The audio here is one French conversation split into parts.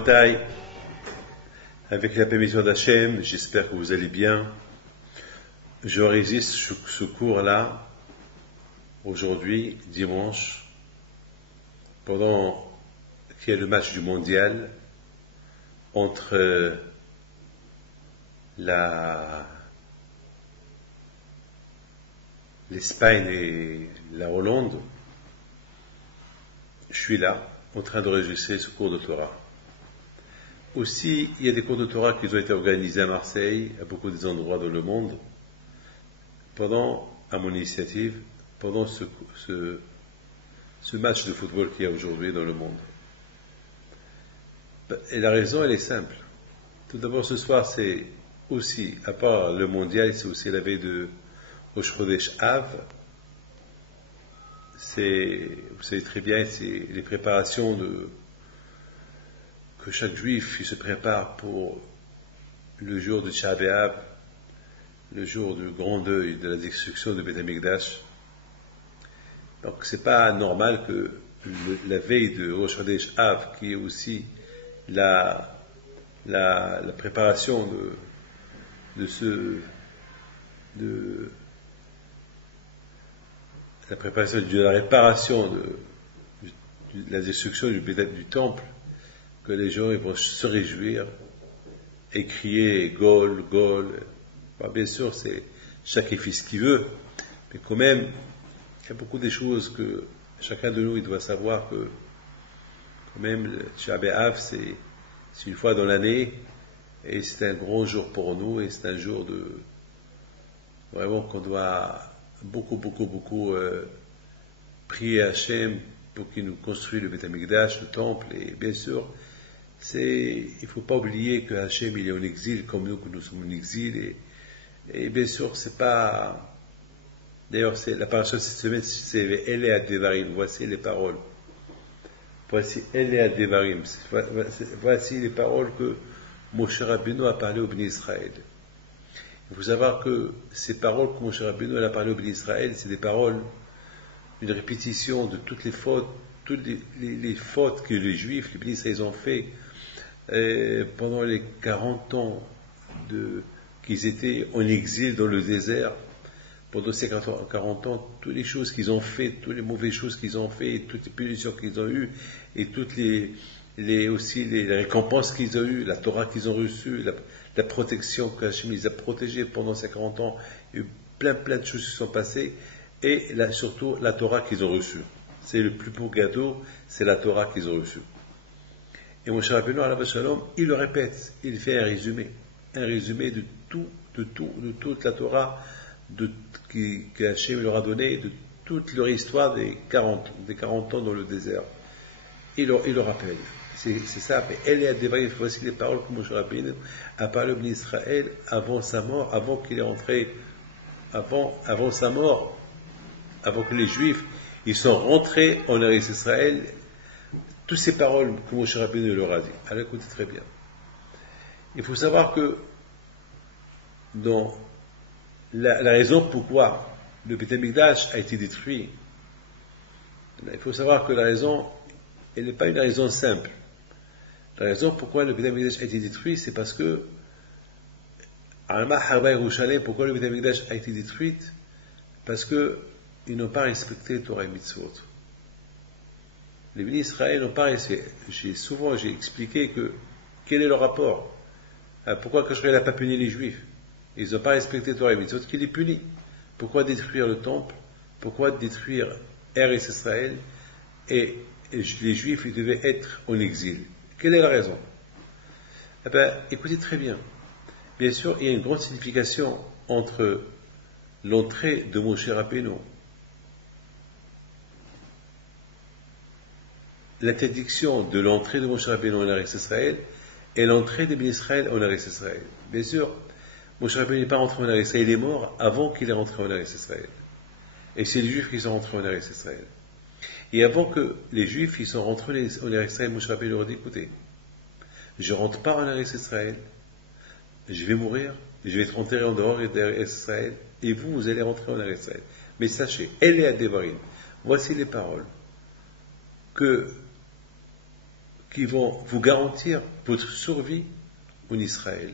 Rabotai, avec la permission d'Hachem, j'espère que vous allez bien. Je résiste ce cours-là, aujourd'hui, dimanche, pendant qu'il y a le match du mondial entre l'Espagne et la Hollande. Je suis là, en train d'enregistrer ce cours de Torah. Aussi, il y a des cours de Torah qui ont été organisés à Marseille, à beaucoup d'endroits dans le monde, à mon initiative, pendant ce match de football qu'il y a aujourd'hui dans le monde. Et la raison, elle est simple. Tout d'abord, ce soir, c'est aussi, à part le mondial, c'est aussi la veille de Rosh Chodesh Av. Vous savez très bien, c'est les préparations que chaque juif il se prépare pour le jour de Tisha B'Av, le jour du grand deuil de la destruction de Beth Amikdash. Donc c'est pas normal que la veille de Rosh Chodesh Av, qui est aussi la préparation de la réparation de la destruction du temple, que les gens ils vont se réjouir et crier Gol, Gol. Bien sûr, c'est chacun fait ce qu'il veut, mais quand même, il y a beaucoup de choses que chacun de nous il doit savoir que quand même, le Tisha B'Av, c'est une fois dans l'année, et c'est un grand jour pour nous, et c'est un jour vraiment qu'on doit beaucoup prier à Hachem pour qu'il nous construise le Beth Amikdash, le temple, et bien sûr, il ne faut pas oublier que Hachem il est en exil comme nous, que nous sommes en exil, et bien sûr, c'est pas. D'ailleurs, la paracha de cette semaine, c'est Elea Devarim, voici les paroles. Voici Elea Devarim, voici les paroles que Moshe Rabbeinu a parlé au Bnei Israël. Il faut savoir que ces paroles que Moshe Rabbeinu a parlé au Bnei Israël, c'est des paroles, une répétition de toutes les fautes que les Juifs, les Bnei Israël ont fait pendant les 40 ans qu'ils étaient en exil dans le désert. Pendant ces 40 ans, toutes les choses qu'ils ont fait, toutes les mauvaises choses qu'ils ont fait, et toutes les punitions qu'ils ont eues, et toutes les récompenses qu'ils ont eues, la Torah qu'ils ont reçue, la protection qu'Hachem les a protégés pendant ces 40 ans, il y a eu plein de choses qui sont passées, et surtout la Torah qu'ils ont reçue. C'est le plus beau gâteau, c'est la Torah qu'ils ont reçue. Et Moshe Rabbeinu, alav shalom, il le répète, il fait un résumé de toute la Torah, que Hachem leur a donné, de toute leur histoire des 40 ans dans le désert. Il le rappelle. C'est ça. Mais elle est à dévailler. Voici les paroles que Moshe Rabbeinu a parlé au Bnei Israël avant sa mort, avant qu'il est rentré, avant sa mort, avant que les Juifs ils sont rentrés en Eretz Israël. Toutes ces paroles que Moshe Rabbeinu leur a dit. Alors écoutez très bien. Il faut savoir que dans la raison pourquoi le Beth Amikdash a été détruit, il faut savoir que la raison, elle n'est pas une raison simple. La raison pourquoi le Beth Amikdash a été détruit, c'est parce que pourquoi le Beth Amikdash a été détruit? Parce que ils n'ont pas respecté le Torah et Mitzvot. Les bénis Israël n'ont pas respecté. J'ai expliqué quel est le rapport. Pourquoi Kashriel n'a pas puni les Juifs? Ils n'ont pas respecté Torah et Mitzvot, qu'il est puni. Pourquoi détruire le temple? Pourquoi détruire Eretz Israël? Et les Juifs, ils devaient être en exil. Quelle est la raison? Écoutez très bien. Bien sûr, il y a une grande signification entre l'entrée de Moshe Rabbeinu, l'interdiction de l'entrée de Moshe Rabbeinu en Eretz Israël, et l'entrée des bénis Israël en Eretz Israël. Bien sûr, Moshe Rabbeinu n'est pas rentré en Eretz Israël, il est mort avant qu'il est rentré en Eretz Israël. Et c'est les Juifs qui sont rentrés en Eretz Israël. Et avant que les Juifs ils sont rentrés en Eretz Israël, Moshe Rabbeinu leur dit, écoutez, je ne rentre pas en Eretz Israël, je vais mourir, je vais être enterré en dehors d'Eretz Israël, et vous allez rentrer en Eretz Israël. Mais sachez, elle est à Devarim. Voici les paroles que qui vont vous garantir votre survie en Israël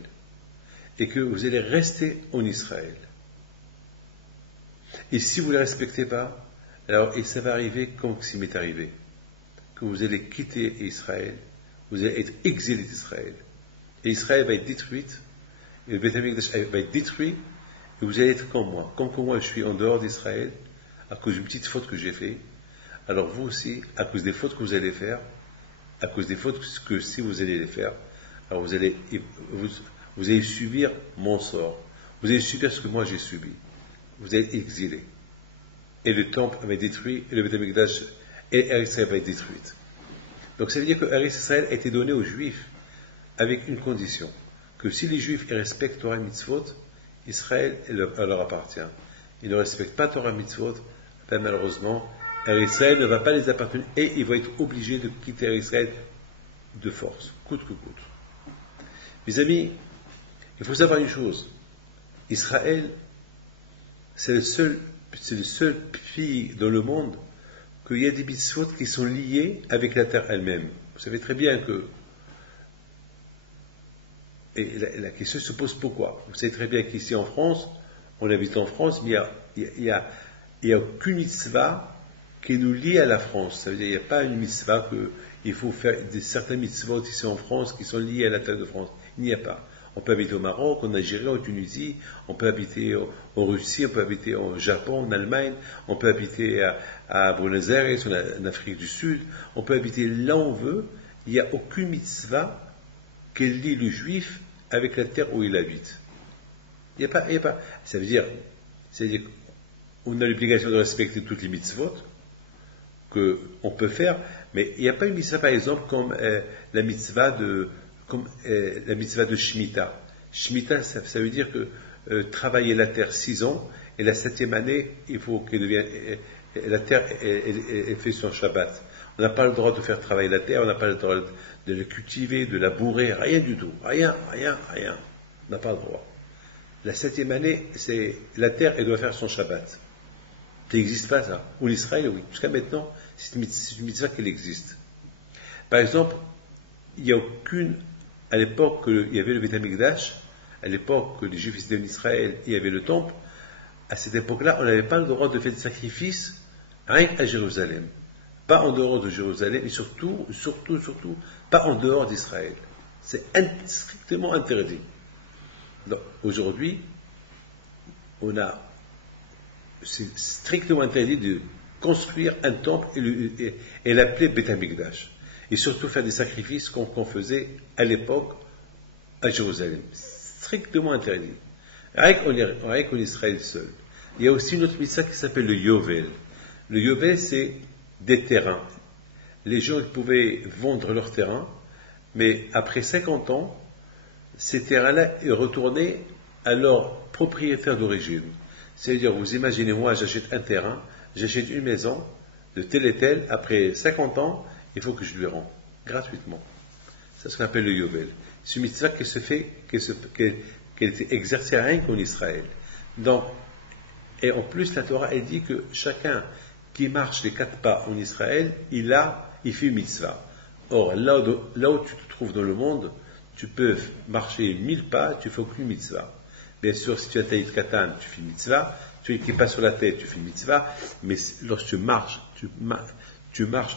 et que vous allez rester en Israël. Et si vous ne les respectez pas, alors et ça va arriver comme ce m'est arrivé, que vous allez quitter Israël, vous allez être exilé d'Israël. Et Israël va être détruite, et le Beth Amikdash va être détruit, et vous allez être comme moi. Comme que moi je suis en dehors d'Israël, à cause d'une petite faute que j'ai faite, alors vous aussi, à cause des fautes que vous allez faire, à cause des fautes que si vous allez les faire, alors vous allez subir mon sort. Vous allez subir ce que moi j'ai subi. Vous allez être exilé. Et le temple va être détruit, et le Beth Amikdash et Israël va être détruite. Donc ça veut dire que Israël a été donné aux Juifs avec une condition, que si les Juifs respectent Torah et Mitzvot, Israël leur appartient. Ils ne respectent pas Torah et Mitzvot, ben malheureusement, Israël ne va pas les appartenir et ils vont être obligés de quitter Israël de force, coûte que coûte. Mes amis, il faut savoir une chose, Israël, c'est le seul pays dans le monde qu'il y a des mitzvot qui sont liés avec la terre elle-même. Vous savez très bien que... Et la question se pose pourquoi. Vous savez très bien qu'ici en France, on habite en France, mais il y a aucune mitzvah qui nous lie à la France. Ça veut dire qu'il n'y a pas une mitzvah qu'il faut faire certains mitzvot ici en France qui sont liés à la terre de France. Il n'y a pas. On peut habiter au Maroc, en Algérie, en Tunisie, on peut habiter en Russie, on peut habiter au Japon, en Allemagne, on peut habiter à Buenos Aires, en Afrique du Sud, on peut habiter là où on veut. Il n'y a aucune mitzvah qui lie le juif avec la terre où il habite. Il n'y a pas. Ça veut dire qu'on a l'obligation de respecter toutes les mitzvot qu'on peut faire, mais il n'y a pas une mitzvah, par exemple, comme la mitzvah de Shemitah. Shemitah, ça veut dire que travailler la terre 6 ans, et la 7e année, il faut qu'elle devienne, la terre elle fait son Shabbat. On n'a pas le droit de faire travailler la terre, on n'a pas le droit de la cultiver, de labourer, rien du tout. Rien. On n'a pas le droit. La 7e année, c'est la terre, elle doit faire son Shabbat. Ça n'existe pas, ça. Ou l'Israël, oui. Jusqu'à maintenant, c'est une mitzvah qu'elle existe. Par exemple, il n'y a aucune... À l'époque il y avait le Beth Amikdash, à l'époque que les Juifs étaient en Israël, il y avait le temple, à cette époque-là, on n'avait pas le droit de faire des sacrifices rien à Jérusalem. Pas en dehors de Jérusalem, et surtout, pas en dehors d'Israël. C'est strictement interdit. Donc, aujourd'hui, c'est strictement interdit de construire un temple et l'appeler Beth Amikdash. Et surtout faire des sacrifices qu'on faisait à l'époque à Jérusalem. Strictement interdit. Avec en Israël seul. Il y a aussi une autre mitzvah qui s'appelle le Yovel. Le Yovel, c'est des terrains. Les gens pouvaient vendre leurs terrains, mais après 50 ans, ces terrains-là retournaient à leur propriétaire d'origine. C'est-à-dire, vous imaginez, moi, j'achète un terrain, j'achète une maison de tel et tel, après 50 ans, il faut que je lui rende, gratuitement. C'est ce qu'on appelle le Yovel. C'est une mitzvah qui se fait, qui est exercée rien qu'en Israël. Donc, et en plus, la Torah, elle dit que chacun qui marche les 4 pas en Israël, il fait une mitzvah. Or, là où tu te trouves dans le monde, tu peux marcher 1000 pas, tu fais aucune mitzvah. Bien sûr, si tu as taït katan, tu fais une mitzvah. Tu as une pas sur la tête, tu fais une mitzvah. Mais lorsque tu marches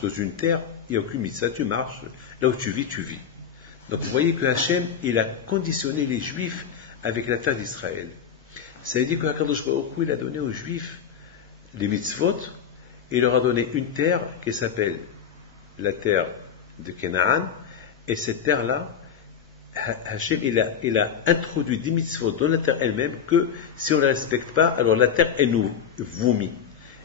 dans une terre, il n'y a aucune mitzvah, tu marches. Là où tu vis, tu vis. Donc vous voyez que Hachem, il a conditionné les Juifs avec la terre d'Israël. Ça veut dire que HaKadosh Baruch Hu, il a donné aux Juifs les mitzvot, et il leur a donné une terre qui s'appelle la terre de Canaan, et cette terre-là, Hachem, il a introduit des mitzvot dans la terre elle-même que si on ne la respecte pas, alors la terre, elle nous vomit.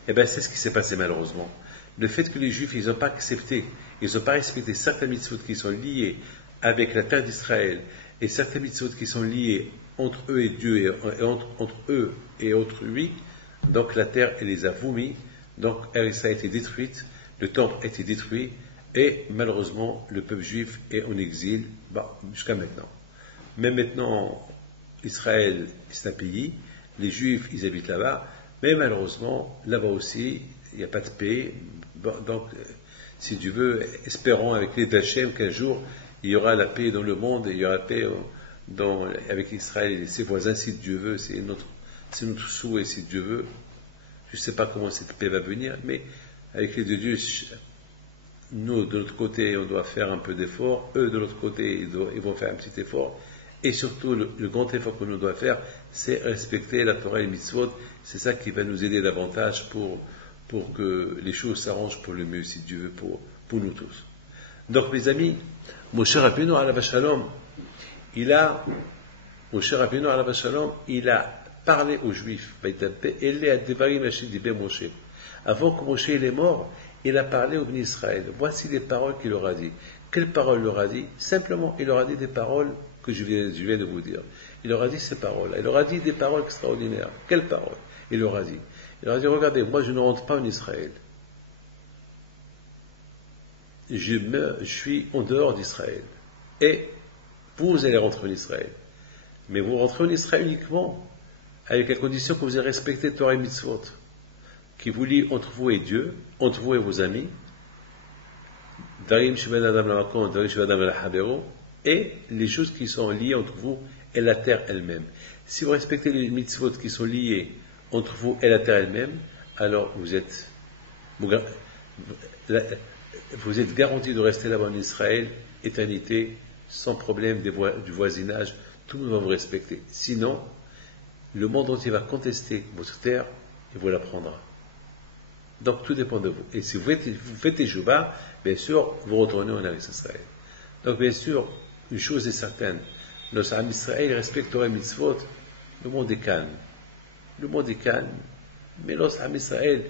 Et bien c'est ce qui s'est passé malheureusement. Le fait que les Juifs, ils n'ont pas accepté, ils n'ont pas respecté certains mitzvot qui sont liés avec la terre d'Israël, et certains mitzvot qui sont liés entre eux et Dieu, et entre eux et autrui, donc la terre, elle les a vomis, donc Eretz a été détruite, le temple a été détruit, et malheureusement, le peuple juif est en exil jusqu'à maintenant. Même maintenant, Israël, c'est un pays, les Juifs, ils habitent là-bas, mais malheureusement, là-bas aussi, il n'y a pas de paix. Donc, si Dieu veut, espérons avec l'aide d'Hachem qu'un jour, il y aura la paix dans le monde, et il y aura la paix avec Israël et ses voisins, si Dieu veut, c'est notre souhait, si Dieu veut. Je ne sais pas comment cette paix va venir, mais avec l'aide de Dieu, nous, de notre côté, on doit faire un peu d'effort, eux, de l'autre côté, ils vont faire un petit effort, et surtout, le grand effort que nous devons faire, c'est respecter la Torah et les mitzvot, c'est ça qui va nous aider davantage pour que les choses s'arrangent pour le mieux, si Dieu veut, pour nous tous. Donc, mes amis, Moshe Rabbeinu alav shalom, il a parlé aux Juifs. Avant que Moshe est mort, il a parlé aux bénis Israël. Voici les paroles qu'il leur a dit. Quelles paroles il leur a dit? Simplement, il leur a dit des paroles que je viens de vous dire. Il leur a dit ces paroles. Il leur a dit des paroles extraordinaires. Quelles paroles? Il leur a dit, regardez, moi je ne rentre pas en Israël. Je suis en dehors d'Israël. Et vous allez rentrer en Israël. Mais vous rentrez en Israël uniquement avec la condition que vous ayez respecté Torah et Mitzvot, qui vous lie entre vous et Dieu, entre vous et vos amis, et les choses qui sont liées entre vous et la terre elle-même. Si vous respectez les mitzvot qui sont liées entre vous et la terre elle-même, alors vous êtes garanti de rester là-bas en Israël, éternité, sans problème du voisinage, tout le monde va vous respecter. Sinon, le monde entier va contester votre terre et vous la prendra. Donc tout dépend de vous. Et si vous faites Teshuvah, bien sûr, vous retournez en Eretz Israël. Donc bien sûr, une chose est certaine, lorsque Israël respecte Torah et Mitzvot, le monde est calme. Le monde est calme. Mais lorsque Israël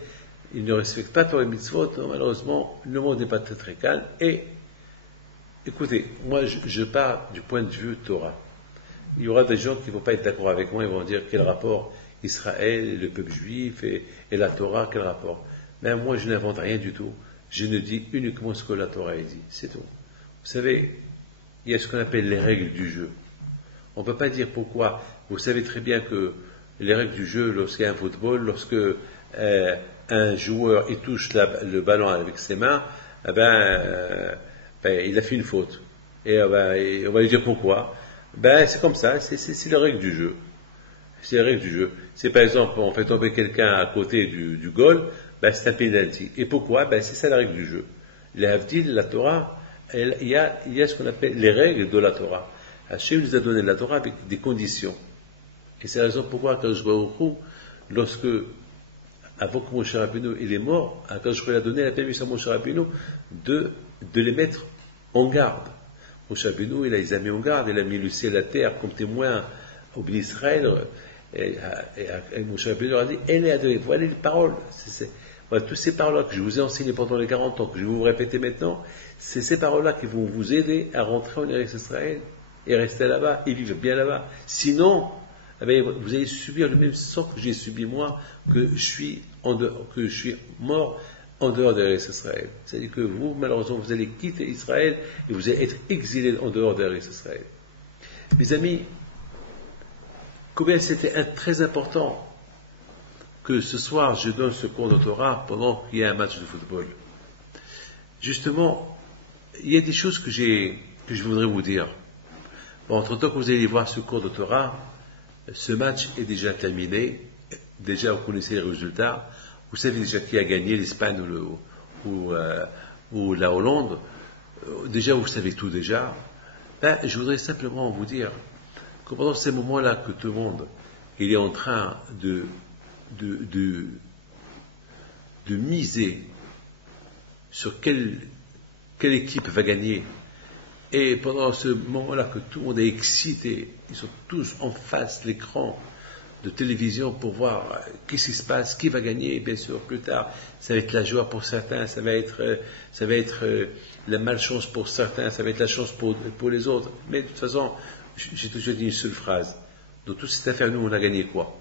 il ne respecte pas Torah et Mitzvot, malheureusement, le monde n'est pas très très calme. Et écoutez, moi je pars du point de vue Torah. Il y aura des gens qui ne vont pas être d'accord avec moi, ils vont dire quel rapport Israël et le peuple juif et la Torah, quel rapport. Mais moi je n'invente rien du tout. Je ne dis uniquement ce que la Torah dit, c'est tout. Vous savez, il y a ce qu'on appelle les règles du jeu. On ne peut pas dire pourquoi. Vous savez très bien que les règles du jeu, lorsqu'il y a un football, lorsque un joueur il touche le ballon avec ses mains, il a fait une faute. Et on va lui dire pourquoi. C'est comme ça, c'est les règles du jeu. C'est les règles du jeu. C'est par exemple, on fait tomber quelqu'un à côté du goal, c'est un penalty. Et pourquoi? C'est ça la règle du jeu. La Torah, il y a ce qu'on appelle les règles de la Torah. Hachem nous a donné la Torah avec des conditions. Et c'est la raison pourquoi, quand je vois lorsque, avant que Moshe Rabbeinu il est mort, quand je lui ai donné la permission à Moshe Rabbeinu de les mettre en garde. Moshe Rabbeinu, il les a mis en garde, il a mis le ciel et la terre comme témoins au béni Israël, et Moshe Rabbeinu leur a dit, voilà les paroles, voilà, toutes ces paroles-là que je vous ai enseignées pendant les 40 ans, que je vais vous répéter maintenant, c'est ces paroles-là qui vont vous aider à rentrer en Eretz Israël et rester là-bas, et vivre bien là-bas. Sinon, vous allez subir le même sort que j'ai subi moi, que je suis mort en dehors d'Eretz Israël. C'est-à-dire que vous, malheureusement, vous allez quitter Israël et vous allez être exilés en dehors d'Eretz Israël. Mes amis, combien c'était très important que ce soir je donne ce cours de Torah pendant qu'il y a un match de football. Justement, il y a des choses que je voudrais vous dire. Entre-temps que vous allez voir ce cours de Torah, ce match est déjà terminé. Déjà, vous connaissez les résultats. Vous savez déjà qui a gagné, l'Espagne ou la Hollande. Déjà, vous savez tout déjà. Je voudrais simplement vous dire que pendant ces moments-là que tout le monde il est en train de miser sur quelle équipe va gagner, et pendant ce moment-là que tout le monde est excité, ils sont tous en face de l'écran de télévision pour voir qu'est-ce qui se passe, qui va gagner. Bien sûr, plus tard, ça va être la joie pour certains, ça va être la malchance pour certains, ça va être la chance pour les autres. Mais de toute façon, j'ai toujours dit une seule phrase. Dans toute cette affaire, nous, on a gagné quoi?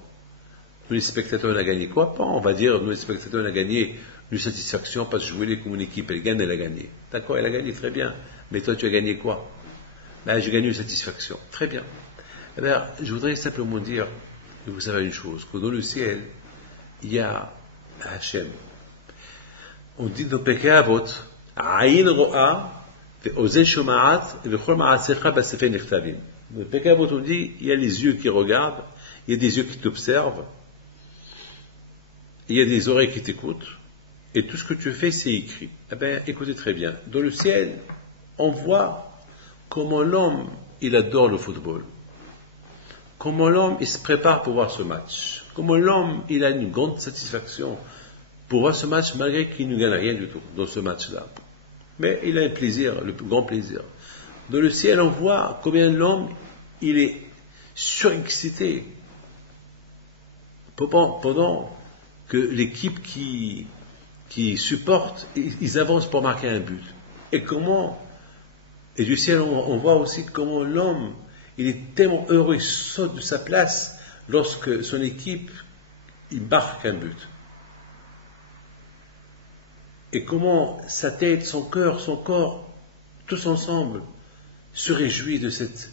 Nous, les spectateurs, on a gagné quoi? On va dire, nous, les spectateurs, on a gagné une satisfaction parce que je voulais que mon équipe, elle gagne, elle a gagné. D'accord, elle a gagné, très bien. Mais toi, tu as gagné quoi? J'ai gagné une satisfaction. Très bien. Je voudrais simplement dire, et vous savez une chose, que dans le ciel, il y a Hachem. On dit dans Pirkei Avot, Aïn ro'a, ve'ozen shoma'at, ve'chol ma'asecha b'sefer nechtavim. Le Pekavot on dit, il y a les yeux qui regardent, il y a des yeux qui t'observent, il y a des oreilles qui t'écoutent, et tout ce que tu fais, c'est écrit. Eh bien, écoutez très bien. Dans le ciel, on voit comment l'homme, il adore le football. Comment l'homme, il se prépare pour voir ce match. Comment l'homme, il a une grande satisfaction pour voir ce match, malgré qu'il ne gagne rien du tout dans ce match-là. Mais il a un plaisir, le plus grand plaisir. Dans le ciel, on voit combien l'homme, il est surexcité pendant que l'équipe qui supporte, ils avancent pour marquer un but. Et du ciel, on voit aussi comment l'homme, il est tellement heureux, il saute de sa place lorsque son équipe, il marque un but. Et comment sa tête, son cœur, son corps, tous ensemble, se réjouissent de cette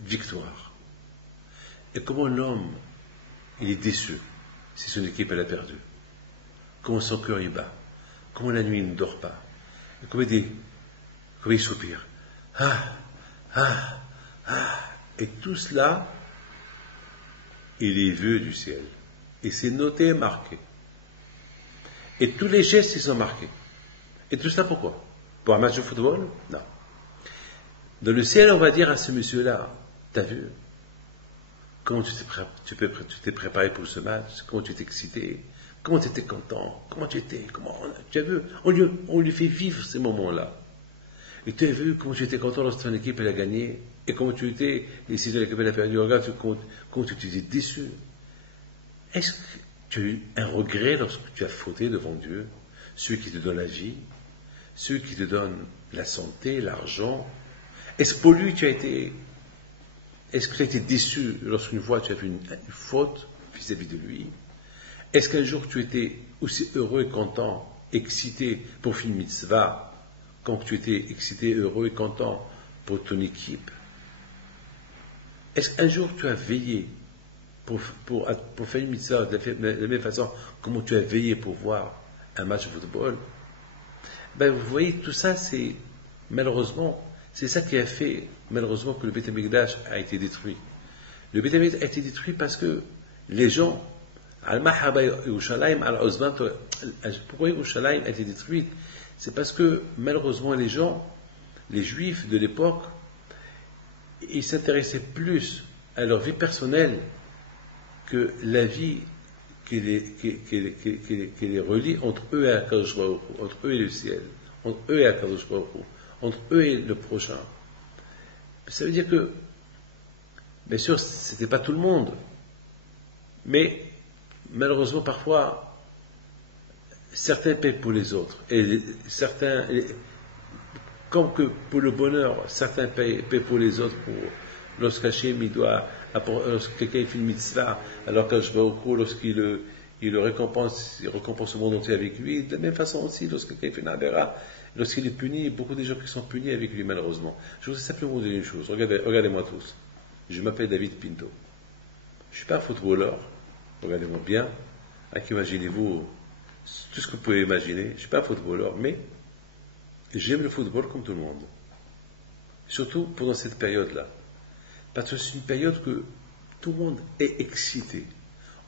victoire. Et comment l'homme, il est déçu si son équipe, elle a perdu. Comment son cœur il bat. Comment la nuit il ne dort pas. Et comment il soupire. Et tout cela, il est vu du ciel. Et c'est noté et marqué. Et tous les gestes, ils sont marqués. Et tout cela pourquoi? Pour un match de football? Non. Dans le ciel, on va dire à ce monsieur-là, t'as vu? Comment tu t'es préparé pour ce match? Comment tu t'es excité? Comment tu étais content? Comment tu étais? Tu as vu? On lui fait vivre ces moments-là. Et tu as vu comment tu étais content lorsque ton équipe elle a gagné? Et comment tu étais, et si ton équipe elle a perdu, regarde comment tu t'es déçu. Est-ce que tu as eu un regret lorsque tu as fauté devant Dieu? Celui qui te donne la vie, celui qui te donne la santé, l'argent. Est-ce que pour lui est-ce que tu as été déçu lorsqu'une fois tu as fait une faute vis-à-vis de lui? Est-ce qu'un jour tu étais aussi heureux et content, excité pour faire une mitzvah, quand tu étais excité, heureux et content pour ton équipe? Est-ce qu'un jour tu as veillé pour faire une mitzvah de la même façon comment tu as veillé pour voir un match de football? Vous voyez, tout ça, c'est ça qui a fait, malheureusement, que le Beit HaMikdash a été détruit. Le Beit HaMikdash a été détruit parce que les gens, pourquoi Yerushalayim a été détruite? C'est parce que, malheureusement, les Juifs de l'époque, ils s'intéressaient plus à leur vie personnelle que la vie qui les relie entre eux et Akadosh Baruch Hu, entre eux et le ciel, entre eux et Akadosh Baruch Hu, entre eux et le prochain. Ça veut dire que, bien sûr, c'était pas tout le monde, mais malheureusement parfois, certains paient pour les autres, et certains, comme que pour le bonheur, certains paient pour les autres, lorsqu'Hachem lorsque quelqu'un fait une mitzvah, alors qu'Hachem lorsqu'il le récompense, il récompense le monde entier avec lui. De la même façon aussi, lorsque quelqu'un fait une avéra, lorsqu'il est puni, beaucoup de gens qui sont punis avec lui, malheureusement. Je voudrais simplement vous dire une chose. Regardez-moi tous. Je m'appelle David Pinto. Je ne suis pas un footballeur. Regardez-moi bien. Imaginez-vous tout ce que vous pouvez imaginer. Je ne suis pas un footballeur, mais j'aime le football comme tout le monde. Surtout pendant cette période-là. Parce que c'est une période que tout le monde est excité.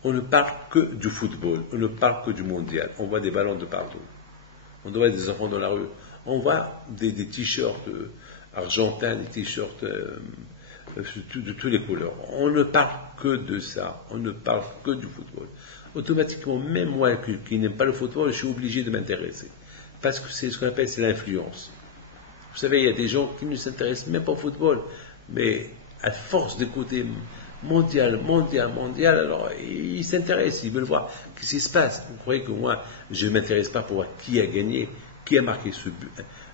On ne parle que du football, on ne parle que du mondial. On voit des ballons de partout. On voit des enfants dans la rue. On voit des t-shirts argentins, des t-shirts de toutes les couleurs. On ne parle que de ça. On ne parle que du football. Automatiquement, même moi qui n'aime pas le football, je suis obligé de m'intéresser. Parce que c'est ce qu'on appelle, c'est l'influence. Vous savez, il y a des gens qui ne s'intéressent même pas au football, mais à force d'écouter mondial, alors ils s'intéressent, ils veulent voir ce qui se passe. Vous croyez que moi, je ne m'intéresse pas pour voir qui a gagné, qui a marqué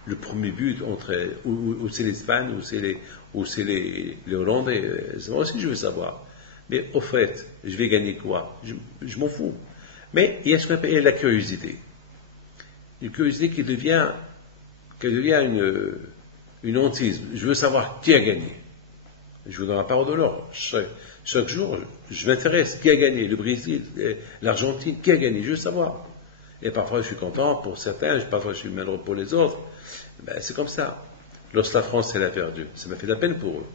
le premier but ou c'est l'Espagne, ou c'est les Hollandais. Moi aussi, je veux savoir. Mais au fait, je vais gagner quoi? Je m'en fous. Mais il y a ce qu'on appelle la curiosité. Une curiosité qui devient une hantise. Je veux savoir qui a gagné. Je vous donne la parole de l'or. Chaque jour, je m'intéresse. Qui a gagné? Le Brésil, l'Argentine, qui a gagné? Je veux savoir. Et parfois je suis content pour certains, parfois je suis malheureux pour les autres. Ben, c'est comme ça. Lorsque la France elle a perdu, ça m'a fait de la peine pour eux.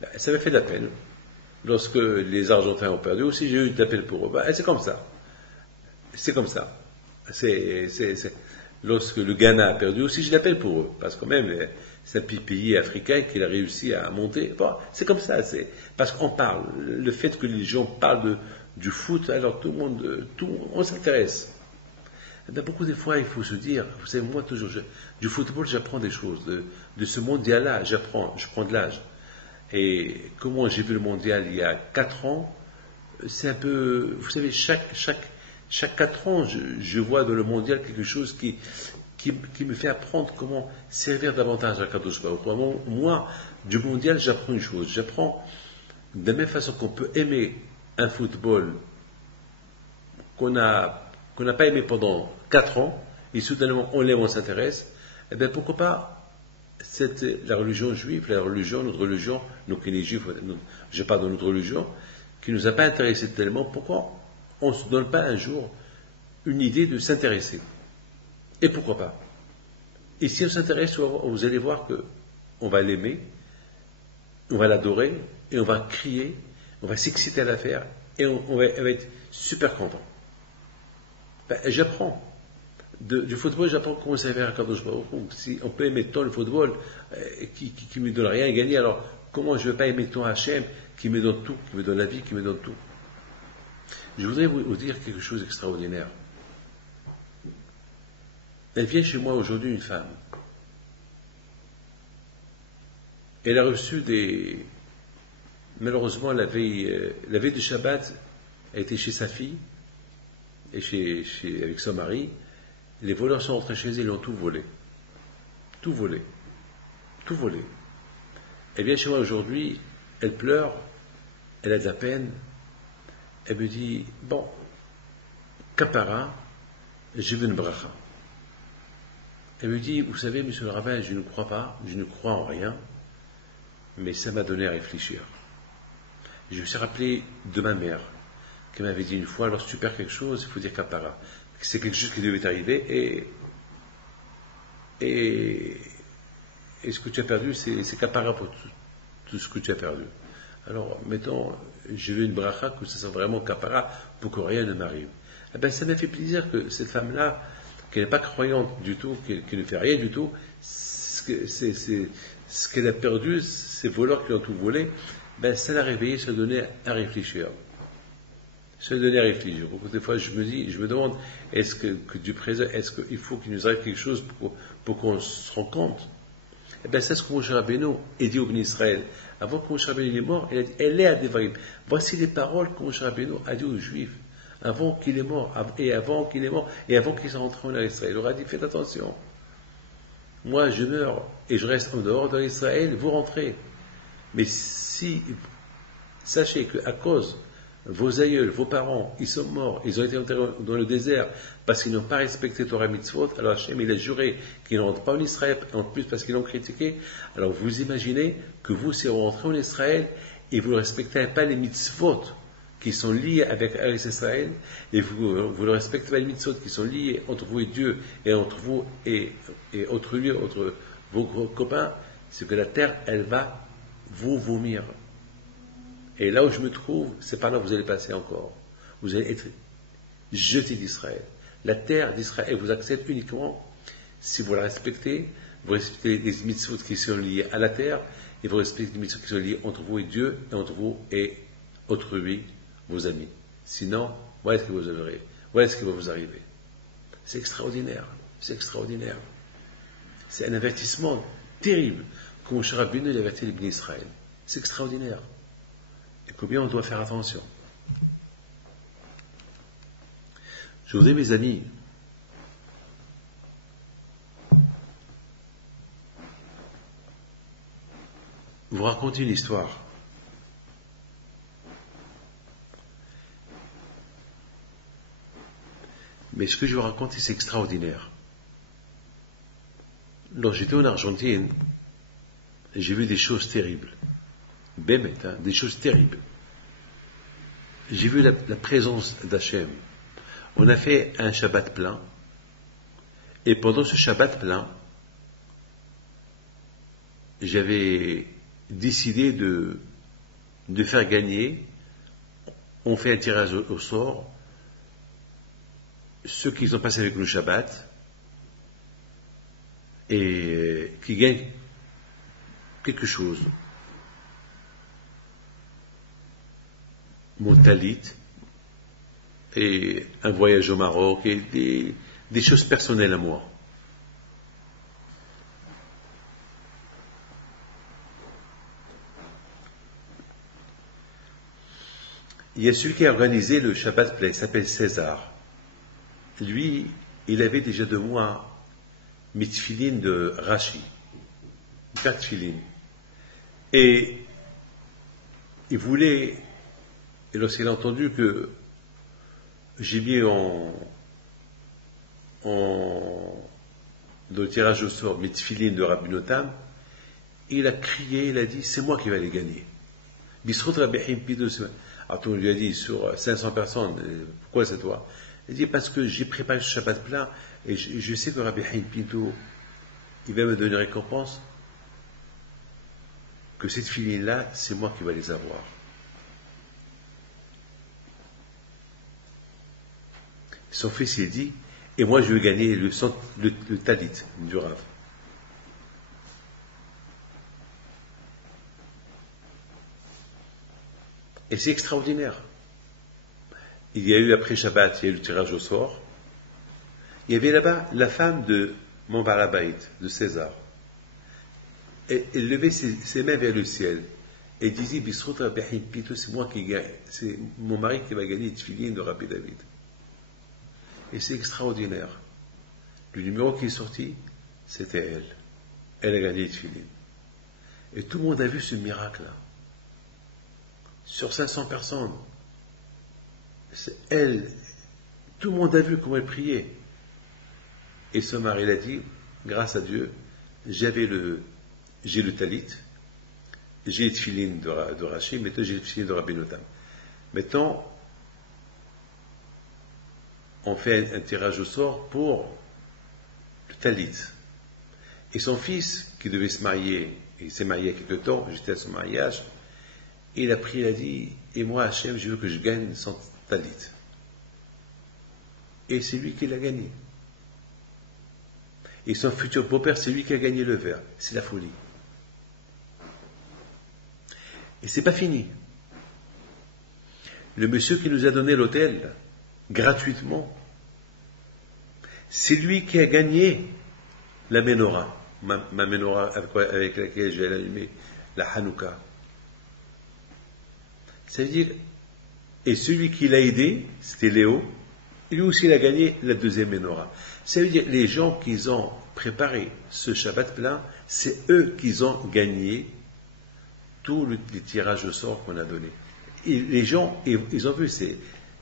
Ben, ça m'a fait de la peine. Lorsque les Argentins ont perdu aussi, j'ai eu de la peine pour eux. Ben, c'est comme ça. C'est comme ça. Lorsque le Ghana a perdu aussi, j'ai de la peine pour eux. Parce que quand même, c'est un pays africain qu'il a réussi à monter. Bon, c'est comme ça. Parce qu'on parle. Le fait que les gens parlent du foot, alors tout le monde, on s'intéresse. Eh bien, beaucoup de fois, il faut se dire, vous savez, moi toujours, du football, j'apprends des choses. De ce mondial-là, je prends de l'âge. Et comment j'ai vu le mondial il y a 4 ans, c'est un peu, vous savez, chaque 4 ans, je vois dans le mondial quelque chose qui me fait apprendre comment servir davantage à Kadosh Baruch Hu. Moi, du mondial, j'apprends une chose. J'apprends de la même façon qu'on peut aimer un football qu'on n'a pas aimé pendant 4 ans, et soudainement on l'aime, on s'intéresse, eh bien pourquoi pas la religion juive, notre religion, nous qui sommes juifs, je parle de notre religion, qui ne nous a pas intéressés tellement, pourquoi on ne se donne pas un jour une idée de s'intéresser? Et pourquoi pas? Et si on s'intéresse, vous allez voir qu'on va l'aimer, on va l'adorer, et on va crier, on va s'exciter à la faire, et on va être super content. Ben, j'apprends. Du football, j'apprends comment ça faire à Kadosh Baruch Hu. Si on peut aimer tant le football, qui ne me donne rien à gagner, alors comment je ne vais pas aimer tant Hachem, qui me donne tout, qui me donne la vie, qui me donne tout? Je voudrais vous dire quelque chose d'extraordinaire. Elle vient chez moi aujourd'hui, une femme. Elle a reçu malheureusement, la veille du Shabbat, elle était chez sa fille, et avec son mari. Les voleurs sont rentrés chez elle, ils ont tout volé. Tout volé. Tout volé. Elle vient chez moi aujourd'hui, elle pleure, elle a de la peine. Elle me dit, bon, Kapara, j'ai vu une bracha. Elle me dit, vous savez, monsieur le rabbin, je ne crois pas, je ne crois en rien, mais ça m'a donné à réfléchir. Je me suis rappelé de ma mère, qui m'avait dit une fois, lorsque tu perds quelque chose, il faut dire Kapara. C'est quelque chose qui devait arriver, et ce que tu as perdu, c'est Kapara pour tout ce que tu as perdu. Alors, mettons, j'ai vu une bracha, que ça soit vraiment Kapara, pour que rien ne m'arrive. Eh bien, ça m'a fait plaisir que cette femme-là, qui n'est pas croyante du tout, qui ne fait rien du tout, ce qu'elle a perdu, ces voleurs qui ont tout volé, ben, ça l'a réveillé, ça l'a donné à réfléchir. Ça l'a donné à réfléchir. Beaucoup de fois, je me demande, est-ce que du présent, est-ce qu'il faut qu'il nous arrive quelque chose pour qu'on se rende compte? Eh bien, c'est ce que Moshe Rabbeinu a dit au Bnei Israël. Avant que Moshe Rabbeinu est mort, il a dit, elle est à Devarim. Voici les paroles que Moshe Rabbeinu a dit aux Juifs. Avant qu'il est mort, et avant qu'il soit rentré en Israël. Il leur a dit, faites attention. Moi, je meurs et je reste en dehors de l'Israël, vous rentrez. Mais sachez qu'à cause vos aïeuls, vos parents, ils sont morts, ils ont été enterrés dans le désert parce qu'ils n'ont pas respecté Torah Mitzvot, alors Hachem, il a juré qu'ils ne rentrent pas en Israël, en plus parce qu'ils l'ont critiqué. Alors vous imaginez que vous, si vous rentrez en Israël et vous ne respectez pas les Mitzvot qui sont liés avec Eretz Israël, et vous ne respectez pas les Mitzvot qui sont liés entre vous et Dieu, et entre vous et autrui, entre vos copains, c'est que la terre, elle va vous vomir. Et là où je me trouve, c'est par là que vous allez passer encore. Vous allez être jeté d'Israël. La terre d'Israël vous accepte uniquement si vous la respectez, vous respectez les mitzvot qui sont liés à la terre, et vous respectez les mitzvot qui sont liés entre vous et Dieu, et entre vous et autrui, vos amis. Sinon, voilà ce que vous aurez. Voilà ce qui va vous arriver. C'est extraordinaire. C'est extraordinaire. C'est un avertissement terrible que Moshe Rabbeinu avertit les Bnei Israël. C'est extraordinaire. Et combien on doit faire attention. Je voudrais, mes amis, vous raconter une histoire. Mais ce que je vais vous raconter, c'est extraordinaire. Lorsque j'étais en Argentine, j'ai vu des choses terribles. Des choses terribles. J'ai vu la présence d'Hachem. On a fait un Shabbat plein, et pendant ce Shabbat plein, j'avais décidé de faire gagner, on fait un tirage au sort, ceux qui ont passé avec le Shabbat, et qui gagnent quelque chose. Mon talit, et un voyage au Maroc, et des choses personnelles à moi. Il y a celui qui a organisé le Shabbat Play, il s'appelle César. Lui, il avait déjà de moi mes tefilines de Rashi, une paire de tefilines. Et il voulait, et lorsqu'il a entendu que j'ai mis dans le tirage au sort mes tefilines de Rabbi Notam, il a crié, il a dit, c'est moi qui vais les gagner. Bisrot Rabbi Himpido, alors on lui a dit, sur 500 personnes, pourquoi c'est toi? Il dit, parce que j'ai préparé ce Shabbat plein, et je sais que Rabbi Himpido, il va me donner une récompense, que cette filine-là, c'est moi qui vais les avoir. Son fils, il dit, et moi je vais gagner le talit du Rav. Et c'est extraordinaire. Il y a eu après Shabbat, il y a eu le tirage au sort. Il y avait là-bas la femme de mon Balabaït, de César. Et elle levait ses mains vers le ciel et disait, Bisrot Rabbi Himpido, c'est moi qui gagne, c'est mon mari qui va gagner le tefilin de Rabbi David. Et c'est extraordinaire. Le numéro qui est sorti, c'était elle. Elle a gagné le tefilin. Et tout le monde a vu ce miracle-là. Sur 500 personnes. C'est elle. Tout le monde a vu comment elle priait. Et son mari l'a dit, grâce à Dieu, j'ai le talit, j'ai le tefilin de Rashi, maintenant j'ai le tefilin de Rabbi Notam. Maintenant, on fait un tirage au sort pour le talit. Et son fils, qui devait se marier, il s'est marié il y a quelque temps, j'étais à son mariage, il a pris, il a dit, et moi, Hachem, je veux que je gagne son talit. Et c'est lui qui l'a gagné. Et son futur beau-père, c'est lui qui a gagné le verre. C'est la folie. Et c'est pas fini. Le monsieur qui nous a donné l'hôtel, gratuitement, c'est lui qui a gagné la menorah, ma menorah avec laquelle je vais l'allumer, la Hanouka. Ça veut dire, et celui qui l'a aidé, c'était Léo, lui aussi il a gagné la deuxième menorah. Ça veut dire, les gens qui ont préparé ce Shabbat plein, c'est eux qui ont gagné tous les tirages au sort qu'on a donnés. Et les gens, ils ont vu,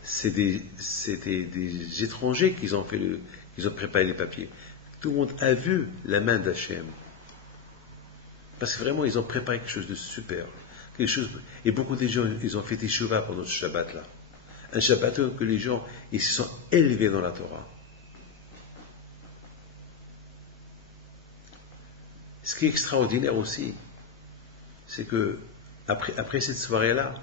c'était des étrangers qui ont préparé les papiers. Tout le monde a vu la main d'Hachem. Parce que vraiment, ils ont préparé quelque chose de super. Et beaucoup de gens, ils ont fait des Teshuvah pendant ce Shabbat-là. Un Shabbat que les gens, ils se sont élevés dans la Torah. Ce qui est extraordinaire aussi, c'est que après cette soirée-là,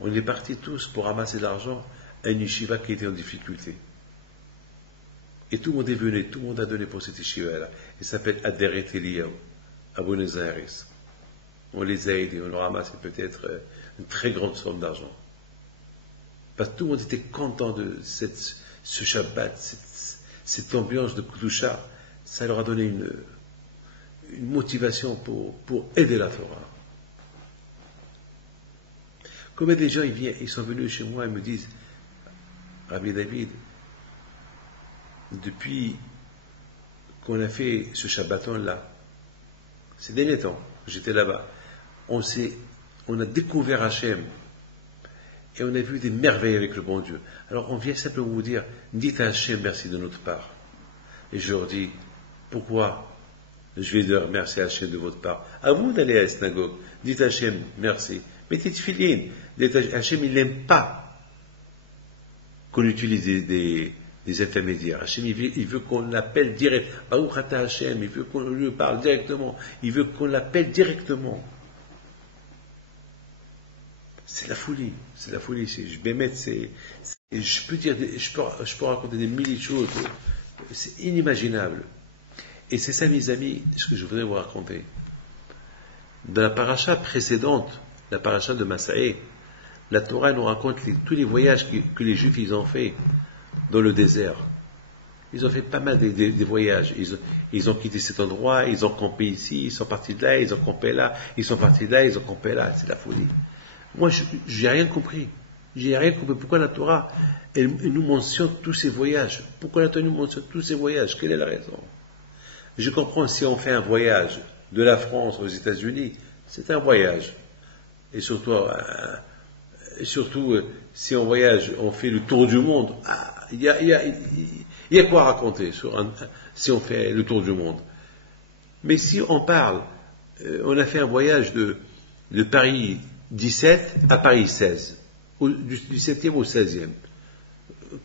on est partis tous pour ramasser de l'argent à une yeshiva qui était en difficulté. Et tout le monde est venu, tout le monde a donné pour cette yeshiva-là. Il s'appelle Aderet Eliyahu, à Buenos Aires. On les a aidés, on leur a ramassé peut-être une très grande somme d'argent. Parce que tout le monde était content de ce Shabbat, cette ambiance de Kudusha. Ça leur a donné une motivation pour aider la Torah. Combien des gens ils sont venus chez moi et me disent, Rabbi David, depuis qu'on a fait ce Shabbaton-là, ces derniers temps, j'étais là-bas, on a découvert Hachem et on a vu des merveilles avec le bon Dieu. Alors on vient simplement vous dire, dites à Hachem merci de notre part. Et je leur dis, pourquoi je vais leur remercier Hachem de votre part? À vous d'aller à la synagogue, dites à Hachem merci. Mettez tefilin. Hachem, il n'aime pas qu'on utilise les intermédiaires. Hachem, il veut qu'on l'appelle direct. Baruch Ata Hachem, il veut qu'on lui parle directement. Il veut qu'on l'appelle directement. C'est la folie. C'est la folie. Je vais mettre, je peux dire, je peux raconter des milliers de choses. C'est inimaginable. Et c'est ça, mes amis, ce que je voudrais vous raconter. Dans la paracha précédente, la paracha de Masaé, la Torah nous raconte tous les voyages que les Juifs ils ont fait dans le désert. Ils ont fait pas mal de voyages. Ils ont quitté cet endroit, ils ont campé ici, ils sont partis de là, ils ont campé là, ils sont partis de là, ils ont campé là. C'est la folie. Moi, je n'ai rien compris. J'ai rien compris. Pourquoi la Torah, elle nous mentionne tous ces voyages? Pourquoi la Torah nous mentionne tous ces voyages? Quelle est la raison? Je comprends si on fait un voyage de la France aux États-Unis, c'est un voyage. Et surtout, si on voyage, on fait le tour du monde. Il y a quoi raconter si on fait le tour du monde. Mais si on parle, on a fait un voyage de Paris 17 à Paris 16, du 17e au 16e.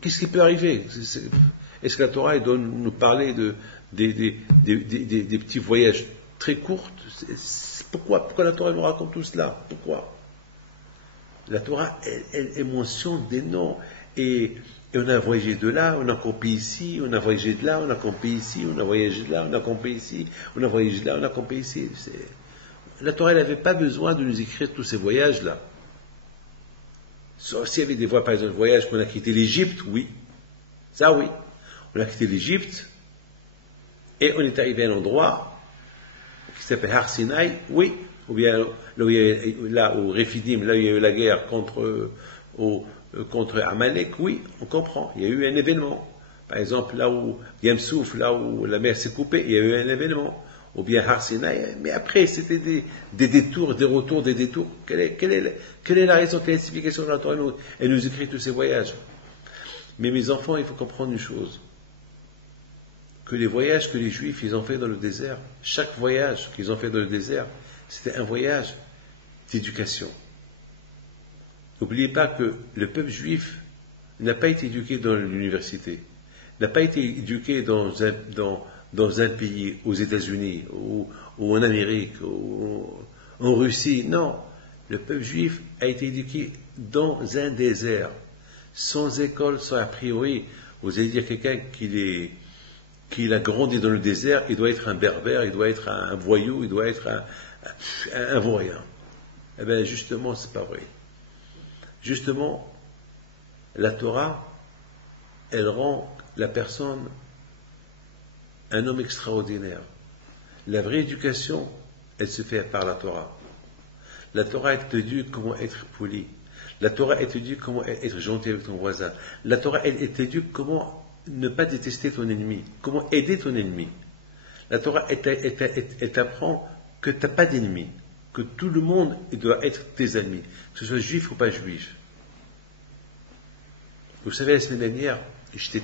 Qu'est-ce qui peut arriver? Est-ce que la Torah doit nous parler des petits voyages très courts? Pourquoi la Torah nous raconte tout cela? Pourquoi? La Torah, elle mentionne des noms. Et on a voyagé de là, on a campé ici, on a voyagé de là, on a campé ici, on a voyagé de là, on a campé ici, on a voyagé de là, on a campé ici. La Torah, elle n'avait pas besoin de nous écrire tous ces voyages-là. S'il y avait des voies, par exemple, voyages qu'on a quitté l'Égypte, oui. Ça, oui. On a quitté l'Égypte et on est arrivé à un endroit qui s'appelle Har Sinai, oui. Ou bien là où Rephidim, là où il y a eu la guerre contre Amalek, oui, on comprend. Il y a eu un événement. Par exemple, là où Yam Souf, là où la mer s'est coupée, il y a eu un événement. Ou bien Har Sinai, mais après, c'était des détours, des retours, des détours. Quelle est la raison, quelle est l'explication de la Torah? Elle nous écrit tous ces voyages. Mais mes enfants, il faut comprendre une chose. Que les voyages que les Juifs, ils ont fait dans le désert, chaque voyage qu'ils ont fait dans le désert, c'était un voyage d'éducation. N'oubliez pas que le peuple juif n'a pas été éduqué dans l'université, n'a pas été éduqué dans un pays, aux États-Unis, ou en Amérique, ou en Russie. Non, le peuple juif a été éduqué dans un désert, sans école, sans a priori. Vous allez dire quelqu'un qui a grandi dans le désert, il doit être un berbère, il doit être un voyou, il doit être un vaurien. Eh bien, justement, c'est pas vrai. Justement, la Torah, elle rend la personne un homme extraordinaire. La vraie éducation, elle se fait par la Torah. La Torah, elle te dit comment être poli. La Torah, elle te dit comment être gentil avec ton voisin. La Torah, elle te dit comment ne pas détester ton ennemi, comment aider ton ennemi. La Torah, elle t'apprend que tu n'as pas d'ennemis, que tout le monde doit être tes amis, que ce soit juif ou pas juif. Vous savez, la semaine dernière, j'étais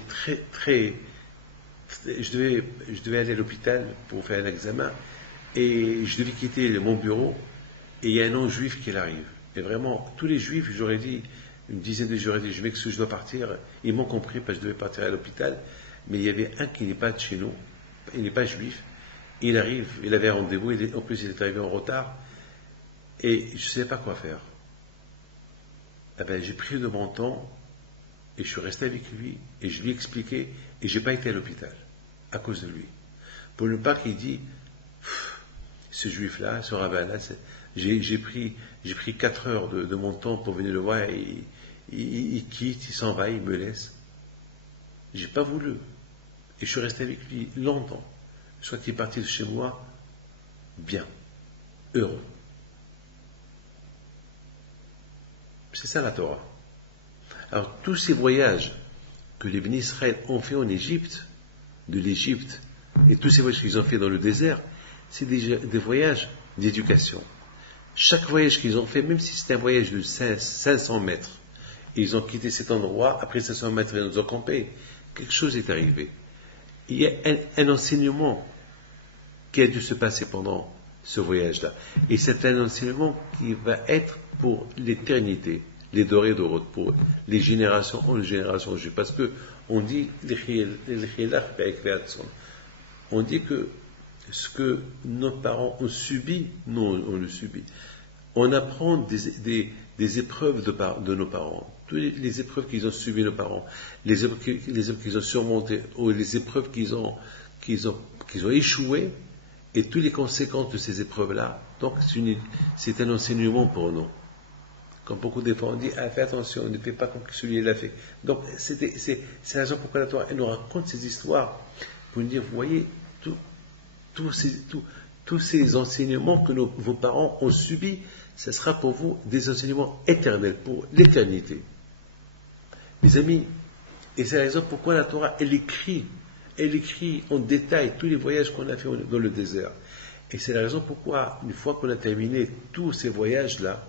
je devais aller à l'hôpital pour faire un examen, et je devais quitter mon bureau, et il y a un non-juif qui arrive. Et vraiment, tous les juifs, j'aurais dit, une dizaine de jours, je m'excuse, je dois partir. Ils m'ont compris parce que je devais partir à l'hôpital, mais il y avait un qui n'est pas de chez nous, il n'est pas juif. Il arrive, il avait un rendez-vous, en plus il est arrivé en retard, et je ne savais pas quoi faire. Eh ben, j'ai pris de mon temps, et je suis resté avec lui, et je lui ai expliqué, et je n'ai pas été à l'hôpital, à cause de lui. Pour ne pas qu'il dise, ce juif-là, ce rabbin-là, j'ai pris 4 heures de mon temps pour venir le voir, et il quitte, il s'en va, il me laisse. J'ai pas voulu. Et je suis resté avec lui longtemps. Soit qu'il est parti de chez moi, bien, heureux. C'est ça la Torah. Alors, tous ces voyages que les bénis Israël ont fait en Égypte, de l'Égypte, et tous ces voyages qu'ils ont fait dans le désert, c'est des voyages d'éducation. Chaque voyage qu'ils ont fait, même si c'était un voyage de 500 mètres, et ils ont quitté cet endroit, après 500 mètres, ils ont campé, quelque chose est arrivé. Il y a un enseignement qui a dû se passer pendant ce voyage-là. Et c'est un enseignement qui va être pour l'éternité. les dorés d'Orod, pour les générations en générations juives. Parce que on dit, on dit que ce que nos parents ont subi, nous on le subit. On apprend des épreuves de nos parents. Toutes les épreuves qu'ils ont subies, nos parents, les épreuves qu'ils ont surmontées, ou les épreuves qu'ils ont échouées, et toutes les conséquences de ces épreuves-là. Donc, c'est un enseignement pour nous. Comme beaucoup de fois on dit, fais attention, ne fais pas comme celui-là l'a fait. Donc, c'est la raison pourquoi la Torah nous raconte ces histoires, pour nous dire, vous voyez, tous ces enseignements que vos parents ont subis, ce sera pour vous des enseignements éternels, pour l'éternité. Mes amis, et c'est la raison pourquoi la Torah, elle écrit en détail tous les voyages qu'on a fait dans le désert. Et c'est la raison pourquoi, une fois qu'on a terminé tous ces voyages-là,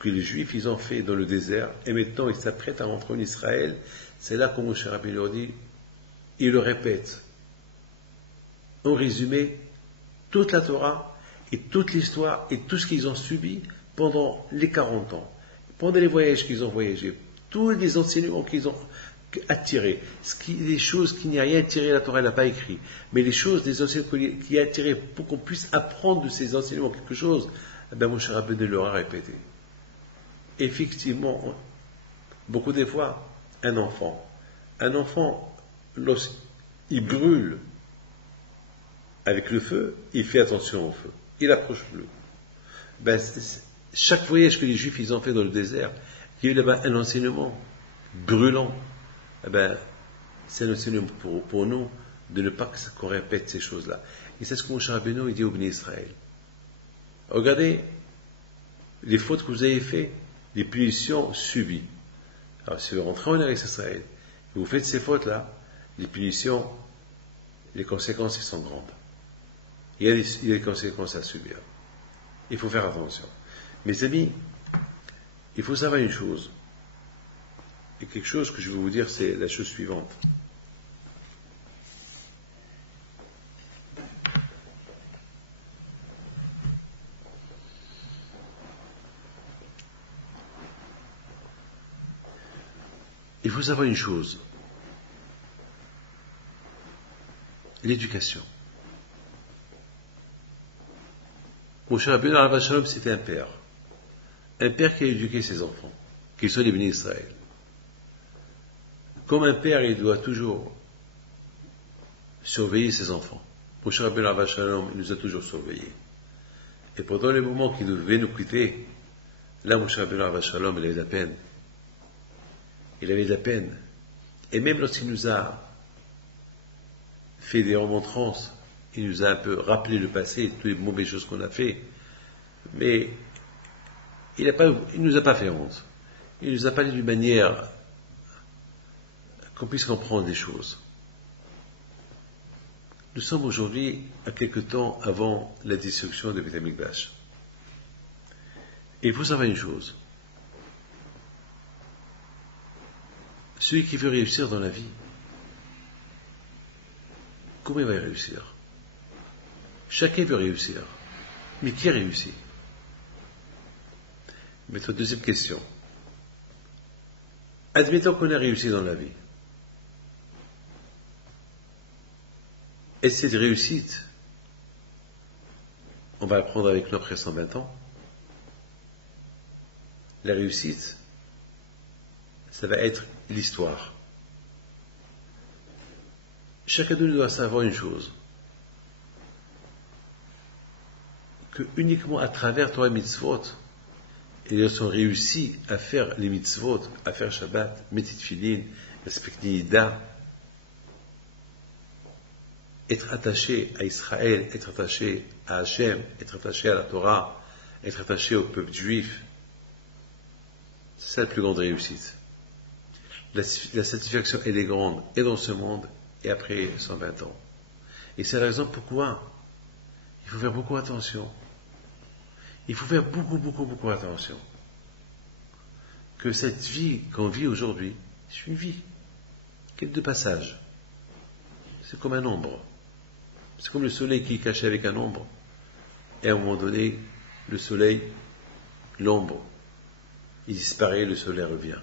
que les Juifs ils ont fait dans le désert, et maintenant ils s'apprêtent à rentrer en Israël, c'est là que Moshe Rabbeinu leur dit, il le répète. En résumé, toute la Torah et toute l'histoire et tout ce qu'ils ont subi pendant les 40 ans, pendant les voyages qu'ils ont voyagés, tous les enseignements qu'ils ont attirés, les choses qui n'y a rien attiré, la Torah n'a pas écrit, mais les choses, des enseignements qui a attiré pour qu'on puisse apprendre de ces enseignements quelque chose, Moshe Rabbeinu leur a répété. Effectivement, beaucoup de fois, un enfant, lorsqu'il brûle avec le feu, il fait attention au feu. Il approche le feu. Chaque voyage que les Juifs ils ont fait dans le désert, il y a eu là-bas un enseignement brûlant. C'est un enseignement pour nous de ne pas qu'on répète ces choses-là. Et c'est ce que Moshe Rabbeinu dit au Béni Israël. Regardez les fautes que vous avez faites, les punitions subies. Alors si vous rentrez en Eretz Israël, et vous faites ces fautes-là, les punitions, les conséquences, ils sont grandes. Il y a des conséquences à subir. Il faut faire attention. Mes amis, il faut savoir une chose. Et quelque chose que je vais vous dire, c'est la chose suivante. Il faut savoir une chose. L'éducation. Moshe Rabbeinu alav shalom, c'était un père. Un père qui a éduqué ses enfants, qui sont les bénis d'Israël. Comme un père, il doit toujours surveiller ses enfants. Moshe Rabbeinu alav shalom, il nous a toujours surveillés. Et pendant les moments qu'il devait nous quitter, là, Moshe Rabbeinu alav shalom, il avait de la peine. Il avait de la peine. Et même lorsqu'il nous a fait des remontrances, il nous a un peu rappelé le passé, toutes les mauvaises choses qu'on a fait, mais il ne nous a pas fait honte. Il nous a parlé d'une manière qu'on puisse comprendre des choses. Nous sommes aujourd'hui à quelque temps avant la destruction de Beth Amikdash. Et il faut savoir une chose. Celui qui veut réussir dans la vie, comment il va y réussir? Chacun veut réussir. Mais qui réussit? Maintenant, deuxième question. Admettons qu'on a réussi dans la vie. Et cette réussite, on va apprendre avec nous après 120 ans. La réussite, ça va être l'histoire. Chacun de nous doit savoir une chose. Que uniquement à travers Torah mitzvot, et ils ont réussi à faire les mitzvot, à faire Shabbat, Metit Filin, respecter Nida, être attaché à Israël, être attaché à Hachem, être attaché à la Torah, être attaché au peuple juif, c'est ça la plus grande réussite. La satisfaction, elle est grande, et dans ce monde, et après 120 ans. Et c'est la raison pourquoi il faut faire beaucoup attention. Il faut faire beaucoup attention. Que cette vie qu'on vit aujourd'hui, c'est une vie qui est de passage. C'est comme un ombre. C'est comme le soleil qui est caché avec un ombre. Et à un moment donné, le soleil, l'ombre, il disparaît, le soleil revient.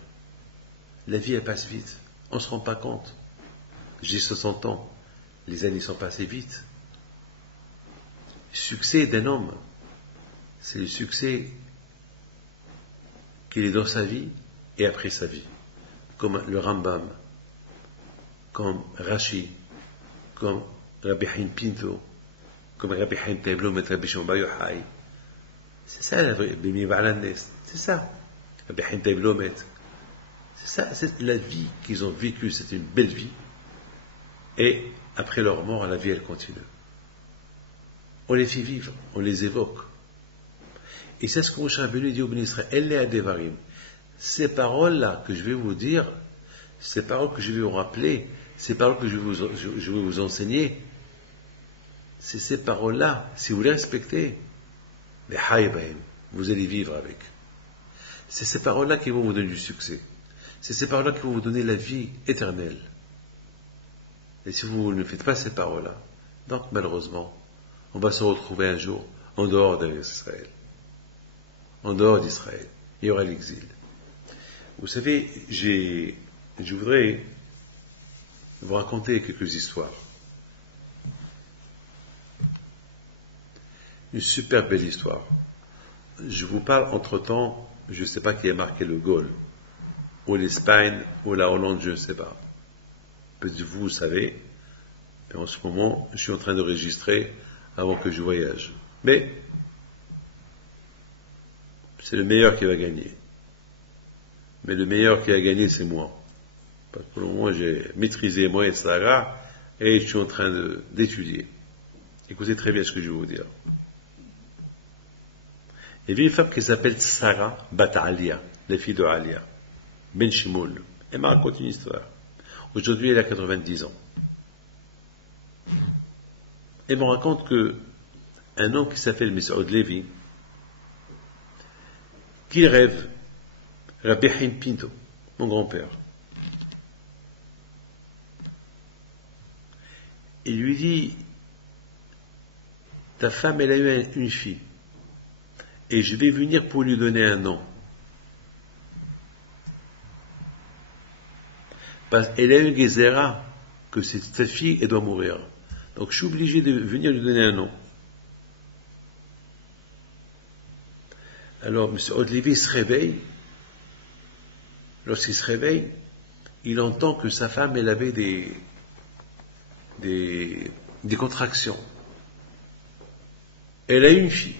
La vie, elle passe vite. On ne se rend pas compte. J'ai 60 ans. Les années sont passées vite. Le succès d'un homme, c'est le succès qu'il est dans sa vie et après sa vie. Comme le Rambam, comme Rashi, comme Rabbi Haïm Pinto, comme Rabbi Haïm Teblomet, Rabbi Shimon Bar Yochai. C'est ça la vraie, c'est ça. Rabbi Haïm Teblomet. C'est ça, c'est la vie qu'ils ont vécue, c'est une belle vie. Et après leur mort, la vie, elle continue. On les fait vivre, on les évoque. Et c'est ce que Moshe Rabbeinu dit au Bnei Israël, Elle Adevarim. Ces paroles-là que je vais vous dire, ces paroles que je vais vous rappeler, ces paroles que je vais vous enseigner, c'est ces paroles-là, si vous les respectez, vous allez vivre avec. C'est ces paroles-là qui vont vous donner du succès. C'est ces paroles-là qui vont vous donner la vie éternelle. Et si vous ne faites pas ces paroles-là, donc malheureusement, on va se retrouver un jour en dehors d'Israël. En dehors d'Israël. Il y aura l'exil. Vous savez, je voudrais vous raconter quelques histoires. Une super belle histoire. Je vous parle entre-temps, je ne sais pas qui a marqué le goal, ou l'Espagne, ou la Hollande, je ne sais pas. Peut-être vous savez, mais en ce moment, je suis en train de enregistrer avant que je voyage. Mais, c'est le meilleur qui va gagner. Mais le meilleur qui a gagné, c'est moi. Parce que pour le moment, j'ai maîtrisé moi et Sarah, et je suis en train d'étudier. Écoutez très bien ce que je vais vous dire. Il y avait une femme qui s'appelle Sarah Bat Alia, la fille de Alia, Ben Shimoul. Elle m'a raconté une histoire. Aujourd'hui, elle a 90 ans. Elle me raconte qu'un homme qui s'appelle Misoud Levi, qu'il rêve, Rabbi Haïm Pinto, mon grand-père. Il lui dit, ta femme, elle a eu une fille, et je vais venir pour lui donner un nom. Parce qu'elle a une Gezerah, que cette fille, elle doit mourir. Donc je suis obligé de venir lui donner un nom. Alors, M. Odlevi se réveille. Lorsqu'il se réveille, il entend que sa femme, elle avait des contractions. Elle a eu une fille.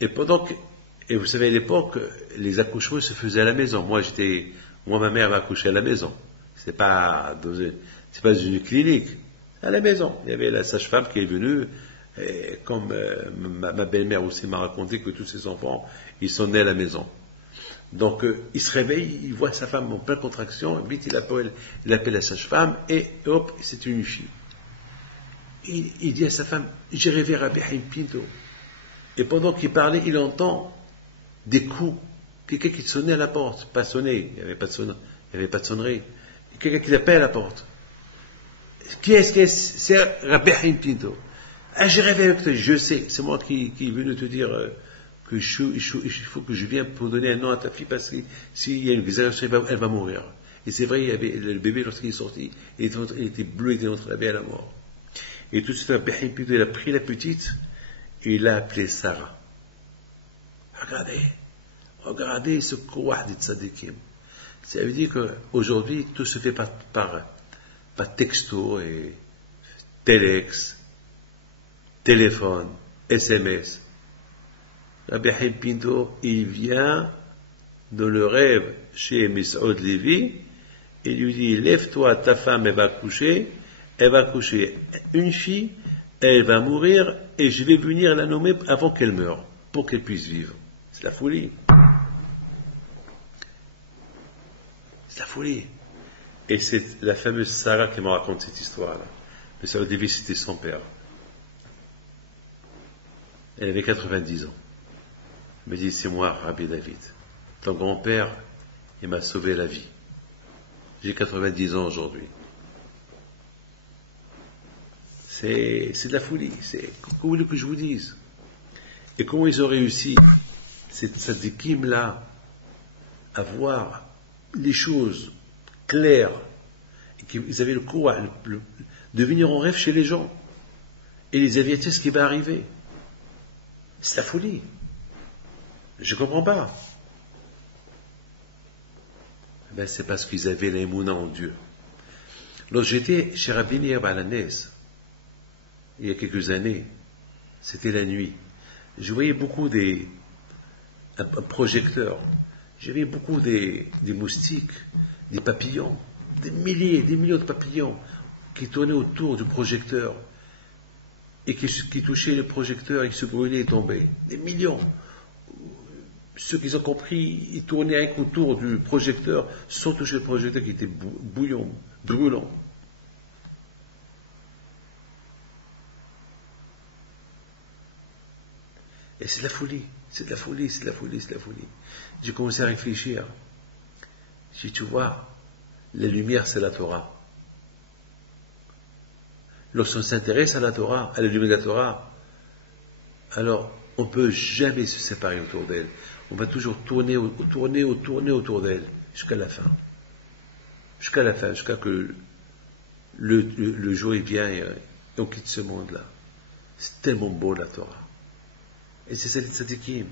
Et et vous savez, à l'époque, les accouchements se faisaient à la maison. Moi, ma mère m'a accouché à la maison. C'est pas dans une clinique. À la maison. Il y avait la sage-femme qui est venue, et comme ma belle-mère aussi m'a raconté que tous ses enfants, ils sont nés à la maison. Donc, il se réveille, il voit sa femme en pleine contraction, vite il appelle la sage-femme, et hop, c'est une fille. Il dit à sa femme, j'ai rêvé Rabbi Haïm Pinto. Et pendant qu'il parlait, il entend des coups. Quelqu'un qui sonnait à la porte. Pas sonné, il n'y avait pas de sonnerie. Quelqu'un qui appelle à la porte. Qui est-ce? C'est Rabbi Haïm Pinto. Ah, j'ai rêvé avec toi, je sais, c'est moi qui est venu te dire que il faut que je vienne pour donner un nom à ta fille parce que s'il y a une exagération, elle va mourir. Et c'est vrai, il y avait le bébé lorsqu'il est sorti, il était bleu, il était entre la vie à la mort. Et tout de suite, Rabbi Haïm Pinto, il a pris la petite et il l'a appelée Sarah. Regardez ce kouah des tzadikim. Ça veut dire qu'aujourd'hui, tout se fait par texto et téléx, téléphone, SMS. Rabbi Haïm Pinto, il vient dans le rêve chez Misoud Levi, et lui dit, lève-toi, ta femme, elle va coucher une fille, elle va mourir, et je vais venir la nommer avant qu'elle meure, pour qu'elle puisse vivre. C'est la folie. C'est la folie. Et c'est la fameuse Sarah qui me raconte cette histoire-là. Mais Misoud Levi, c'était son père. Elle avait 90 ans. Elle me dit, c'est moi, Rabbi David. Ton grand-père, il m'a sauvé la vie. J'ai 90 ans aujourd'hui. C'est de la folie. Que voulez-vous que je vous dise? Et comment ils ont réussi, cette tzadikim-là, à voir les choses claires, et qu'ils avaient le courage de venir en rêve chez les gens, et les avertir ce qui va arriver. C'est la folie. Je ne comprends pas. Ben, c'est parce qu'ils avaient l'aïmouna en Dieu. Lorsque j'étais chez Rabbi Meir Balanès, il y a quelques années, c'était la nuit, je voyais beaucoup un projecteur, j'avais beaucoup des moustiques, des papillons, des milliers, des millions de papillons qui tournaient autour du projecteur et qui touchaient le projecteur et qui se brûlaient et tombaient. Des millions. Ceux qui ont compris, ils tournaient avec autour du projecteur sans toucher le projecteur qui était bouillant, brûlant. Et c'est de la folie, c'est de la folie, c'est de la folie, c'est de la folie. J'ai commencé à réfléchir. Si tu vois, la lumière c'est la Torah. Lorsqu'on s'intéresse à la Torah, à la lumière de la Torah, alors on ne peut jamais se séparer autour d'elle. On va toujours tourner autour d'elle, jusqu'à la fin. Jusqu'à la fin, jusqu'à que le jour il vient et on quitte ce monde-là. C'est tellement beau la Torah. Et c'est ça les tzadikim.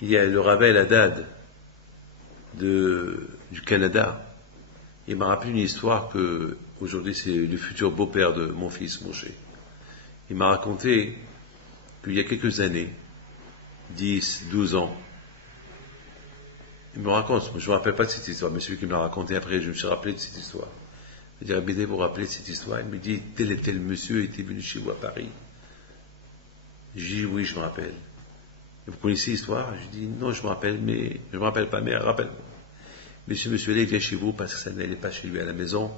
Il y a le Rav Haddad du Canada. Il m'a rappelé une histoire que aujourd'hui c'est le futur beau-père de mon fils Moshe. Il m'a raconté qu'il y a quelques années, 10, 12 ans, il me raconte, je ne me rappelle pas de cette histoire, mais celui qui me l'a raconté après, je me suis rappelé de cette histoire. Je dis, Rabbi, vous vous rappelez de cette histoire? Il me dit, tel et tel monsieur était venu chez vous à Paris. Je dis, oui, je me rappelle. Et vous connaissez l'histoire? Je dis, non, je me rappelle, mais je ne me rappelle pas, mais rappelle-moi. Mais ce monsieur-là, il vient chez vous parce que ça n'allait pas chez lui à la maison.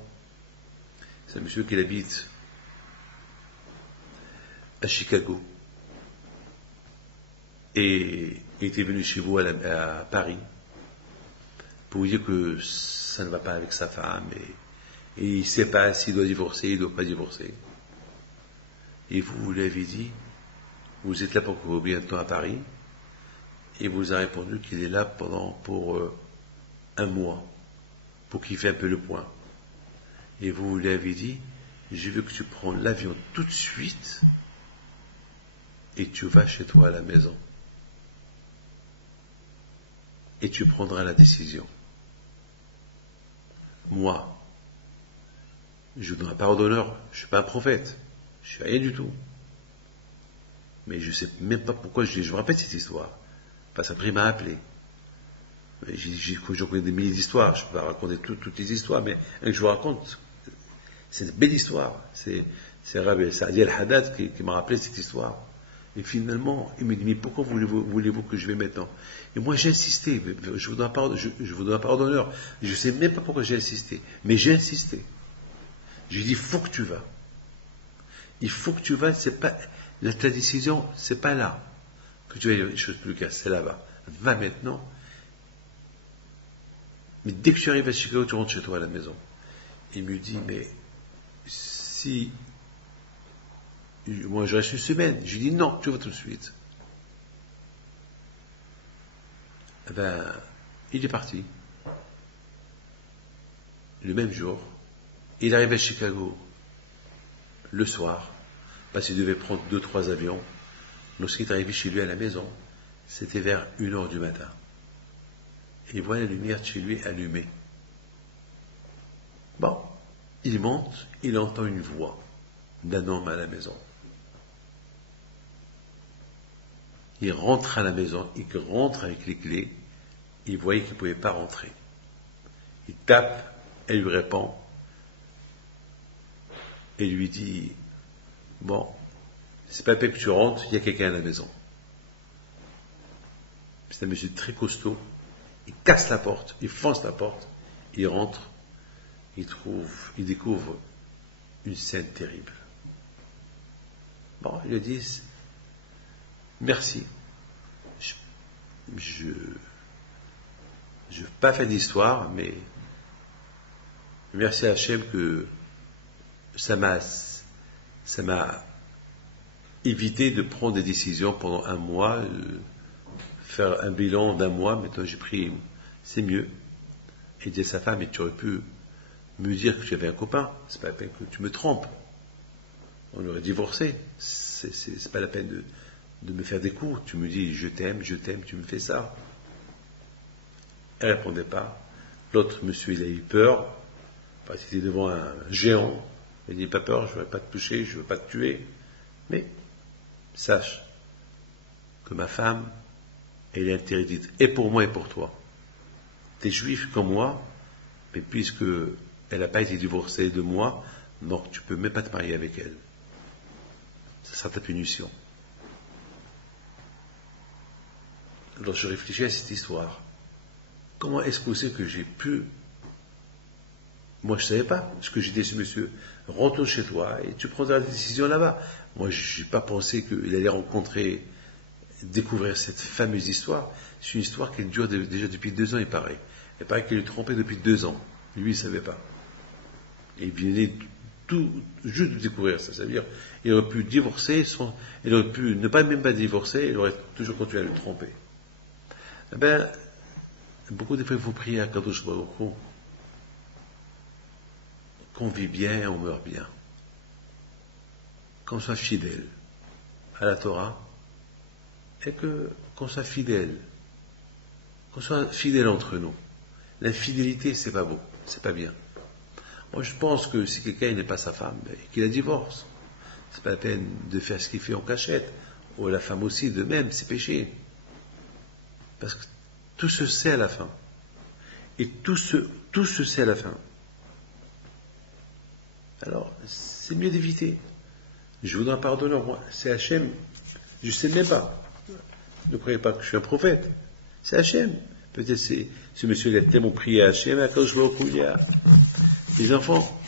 C'est un monsieur qui habite à Chicago. Et il était venu chez vous à Paris pour vous dire que ça ne va pas avec sa femme et il ne sait pas s'il doit divorcer, il ne doit pas divorcer. Et vous lui avez dit, vous êtes là pour combien de temps à Paris? Et il vous a répondu qu'il est là pour un mois, pour qu'il fasse un peu le point. Et vous lui avez dit, je veux que tu prends l'avion tout de suite et tu vas chez toi à la maison. Et tu prendras la décision. Moi, je ne donnerai pas d'honneur, je ne suis pas un prophète, je ne suis rien du tout. Mais je ne sais même pas pourquoi je me rappelle cette histoire. Parce qu'après il m'a appelé. Je connais des milliers d'histoires, je ne peux pas raconter toutes les histoires, mais un que je vous raconte, c'est une belle histoire. C'est Rabbi Saadi al-Haddad qui m'a rappelé cette histoire. Et finalement, il me dit, mais pourquoi voulez-vous que je vais maintenant? Et moi, j'ai insisté. Je vous donne pas d'honneur. Je ne sais même pas pourquoi j'ai insisté. Mais j'ai insisté. J'ai dit, il faut que tu vas. Il faut que tu vas. C'est pas, ta décision, c'est pas là que tu vas dire les choses plus casses. C'est là-bas. Va maintenant. Mais dès que tu arrives à Chicago, tu rentres chez toi à la maison. Il me dit, mais si moi je reste une semaine, je lui dis non, tu vas tout de suite. Eh ben, il est parti. Le même jour, il arrive à Chicago le soir, parce qu'il devait prendre 2-3 avions. Lorsqu'il est arrivé chez lui à la maison, c'était vers 1h du matin. Et il voit la lumière de chez lui allumée. Bon, il monte, il entend une voix d'un homme à la maison. Il rentre à la maison, il rentre avec les clés, il voyait qu'il ne pouvait pas rentrer. Il tape, elle lui répond, et lui dit, bon, c'est pas la peine que tu rentres, il y a quelqu'un à la maison. C'est un monsieur très costaud, il casse la porte, il fonce la porte, il rentre, il découvre une scène terrible. Bon, il lui dit, merci. Je veux pas faire d'histoire, mais merci à Hachem que ça m'a évité de prendre des décisions pendant un mois, faire un bilan d'un mois. Maintenant, j'ai pris, c'est mieux. Et dire à sa femme, et tu aurais pu me dire que j'avais un copain, c'est pas la peine que tu me trompes. On aurait divorcé. C'est pas la peine de me faire des coups. Tu me dis, je t'aime, tu me fais ça. Elle répondait pas. L'autre monsieur, il a eu peur, parce qu'il était devant un géant. Il dit, pas peur, je ne vais pas te toucher, je ne veux pas te tuer. Mais, sache que ma femme, elle est interdite, et pour moi et pour toi. Tu es juif comme moi, mais puisque elle n'a pas été divorcée de moi, donc tu ne peux même pas te marier avec elle. Ça sera ta punition. Alors je réfléchis à cette histoire. Comment est-ce que c'est que j'ai pu... Moi je ne savais pas ce que j'ai dit à ce monsieur. Rentre chez toi et tu prendras la décision là-bas. Moi je n'ai pas pensé qu'il allait découvrir cette fameuse histoire. C'est une histoire qui dure déjà depuis 2 ans, il paraît. Il paraît qu'il est trompé depuis 2 ans. Lui, il ne savait pas. Et il venait juste de découvrir ça. Ça veut dire, il aurait pu divorcer, il aurait pu ne pas même pas divorcer, il aurait toujours continué à le tromper. Eh bien, beaucoup de fois, il faut prier à Kadosh Baruch Hu qu'on vit bien et on meurt bien. Qu'on soit fidèle à la Torah et qu'on soit fidèle entre nous. L'infidélité, c'est pas beau, c'est pas bien. Moi, je pense que si quelqu'un n'est pas sa femme, qu'il la divorce. C'est pas la peine de faire ce qu'il fait en cachette. Ou la femme aussi, de même, c'est péché. Parce que tout se sait à la fin. Et tout se sait à la fin. Alors, c'est mieux d'éviter. Je vous donne pardon, moi, c'est Hachem. Je ne sais même pas. Ne croyez pas que je suis un prophète. C'est Hachem. Peut-être ce monsieur a tellement prié à Hachem, à cause de il y a les enfants.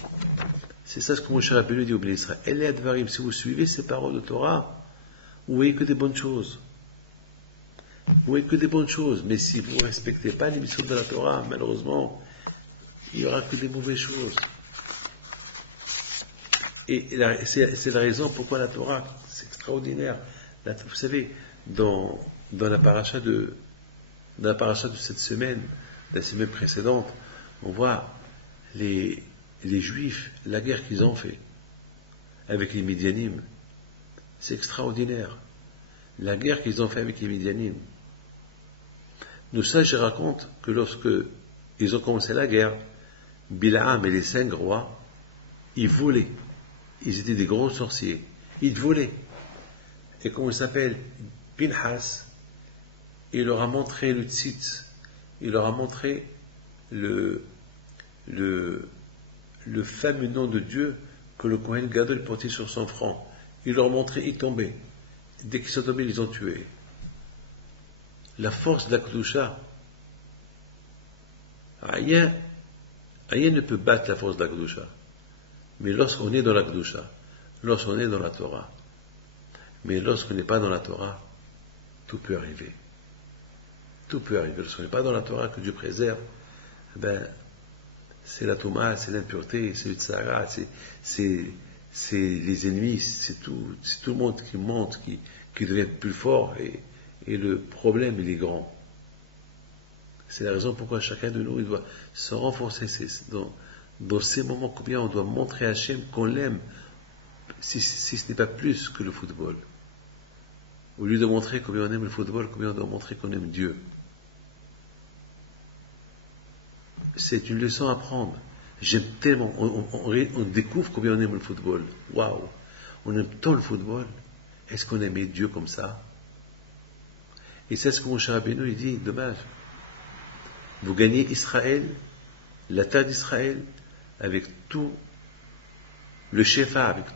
C'est ça ce que Moshe Rabbeinu dit au Béni Israël. Elle est advarim. Si vous suivez ces paroles de Torah, vous voyez que des bonnes choses. Vous voyez que des bonnes choses. Mais si vous ne respectez pas les missions de la Torah, malheureusement, il n'y aura que des mauvaises choses. Et c'est la raison pourquoi la Torah, c'est extraordinaire. Vous savez, dans la paracha de cette semaine, la semaine précédente, on voit les Juifs, la guerre qu'ils ont fait avec les Midianim. C'est extraordinaire. La guerre qu'ils ont fait avec les Midianim. Nous sages racontent que lorsque ils ont commencé la guerre, Bilaam et les 5 rois, ils volaient. Ils étaient des gros sorciers. Ils volaient. Et comment il s'appelle Pinhas, il leur a montré le tzitz. Il leur a montré le fameux nom de Dieu que le Kohen Gadol portait sur son front. Il leur a montré, ils tombaient. Dès qu'ils sont tombés, ils les ont tués. La force de la Kedusha, rien ne peut battre la force de la Kedusha. Mais lorsqu'on est dans la Kedusha, lorsqu'on est dans la Torah, mais lorsqu'on n'est pas dans la Torah, tout peut arriver. Tout peut arriver. Lorsqu'on n'est pas dans la Torah, que Dieu préserve, c'est la Touma, c'est l'impureté, c'est le Tzara, c'est les ennemis, c'est tout le monde qui monte, qui devient plus fort, et le problème, il est grand. C'est la raison pourquoi chacun de nous, il doit se renforcer dans ces moments, combien on doit montrer à Hachem qu'on l'aime, si ce n'est pas plus que le football. Au lieu de montrer combien on aime le football, combien on doit montrer qu'on aime Dieu. C'est une leçon à prendre. J'aime tellement, on découvre combien on aime le football. Waouh! On aime tant le football. Est-ce qu'on aimait Dieu comme ça? Et c'est ce que Moshe Rabbeinu, il dit, dommage. Vous gagnez Israël, la terre d'Israël, avec tout le shefa, avec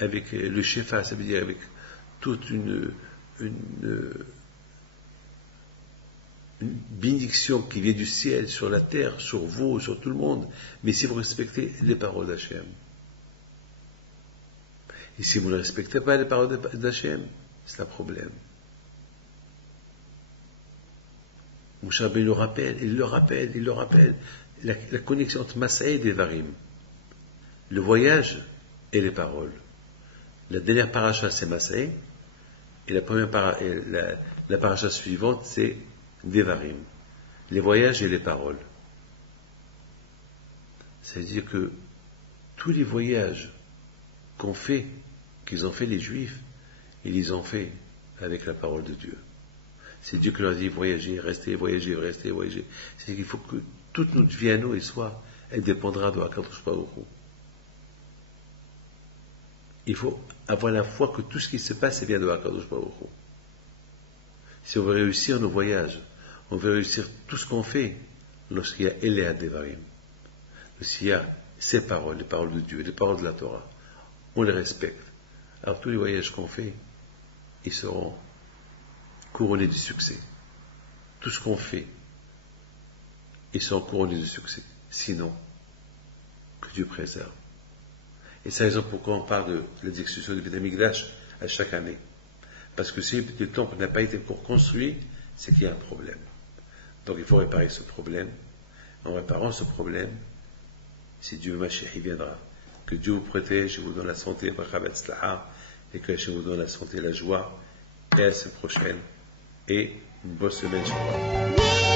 avec le shefa, ça veut dire avec toute une bénédiction qui vient du ciel sur la terre, sur vous, sur tout le monde, mais si vous respectez les paroles d'Hachem. Et si vous ne respectez pas les paroles d'Hachem, c'est un problème. Moshe Rabbeinu il le rappelle. la connexion entre Mas'eh et Devarim, le voyage et les paroles. La dernière paracha, c'est Mas'eh, et la paracha suivante, c'est Devarim, les voyages et les paroles. C'est-à-dire que tous les voyages qu'ils ont fait les Juifs, ils les ont fait avec la parole de Dieu. C'est Dieu qui leur a dit voyager, rester, voyager, rester, voyager. C'est qu'il faut que toute notre vie à nous et soit, elle dépendra de Hakadosh Baruch Hu. Il faut avoir la foi que tout ce qui se passe, c'est bien de Hakadosh Baruch Hu. Si on veut réussir nos voyages, on veut réussir tout ce qu'on fait, lorsqu'il y a Eléa Devarim, lorsqu'il y a ces paroles, les paroles de Dieu, les paroles de la Torah, on les respecte. Alors tous les voyages qu'on fait, ils seront couronnés du succès. Tout ce qu'on fait, ils seront couronnés du succès. Sinon, que Dieu préserve. Et c'est la raison pourquoi on parle de la destruction du Beth Amikdash à chaque année. Parce que si le temple n'a pas été encore construit, c'est qu'il y a un problème. Donc il faut réparer ce problème. En réparant ce problème, si Dieu Mashiach y viendra, que Dieu vous protège et vous donne la santé, et que Hachem vous donne la santé et la joie, et à la semaine prochaine, et une bonne semaine, Shabbat.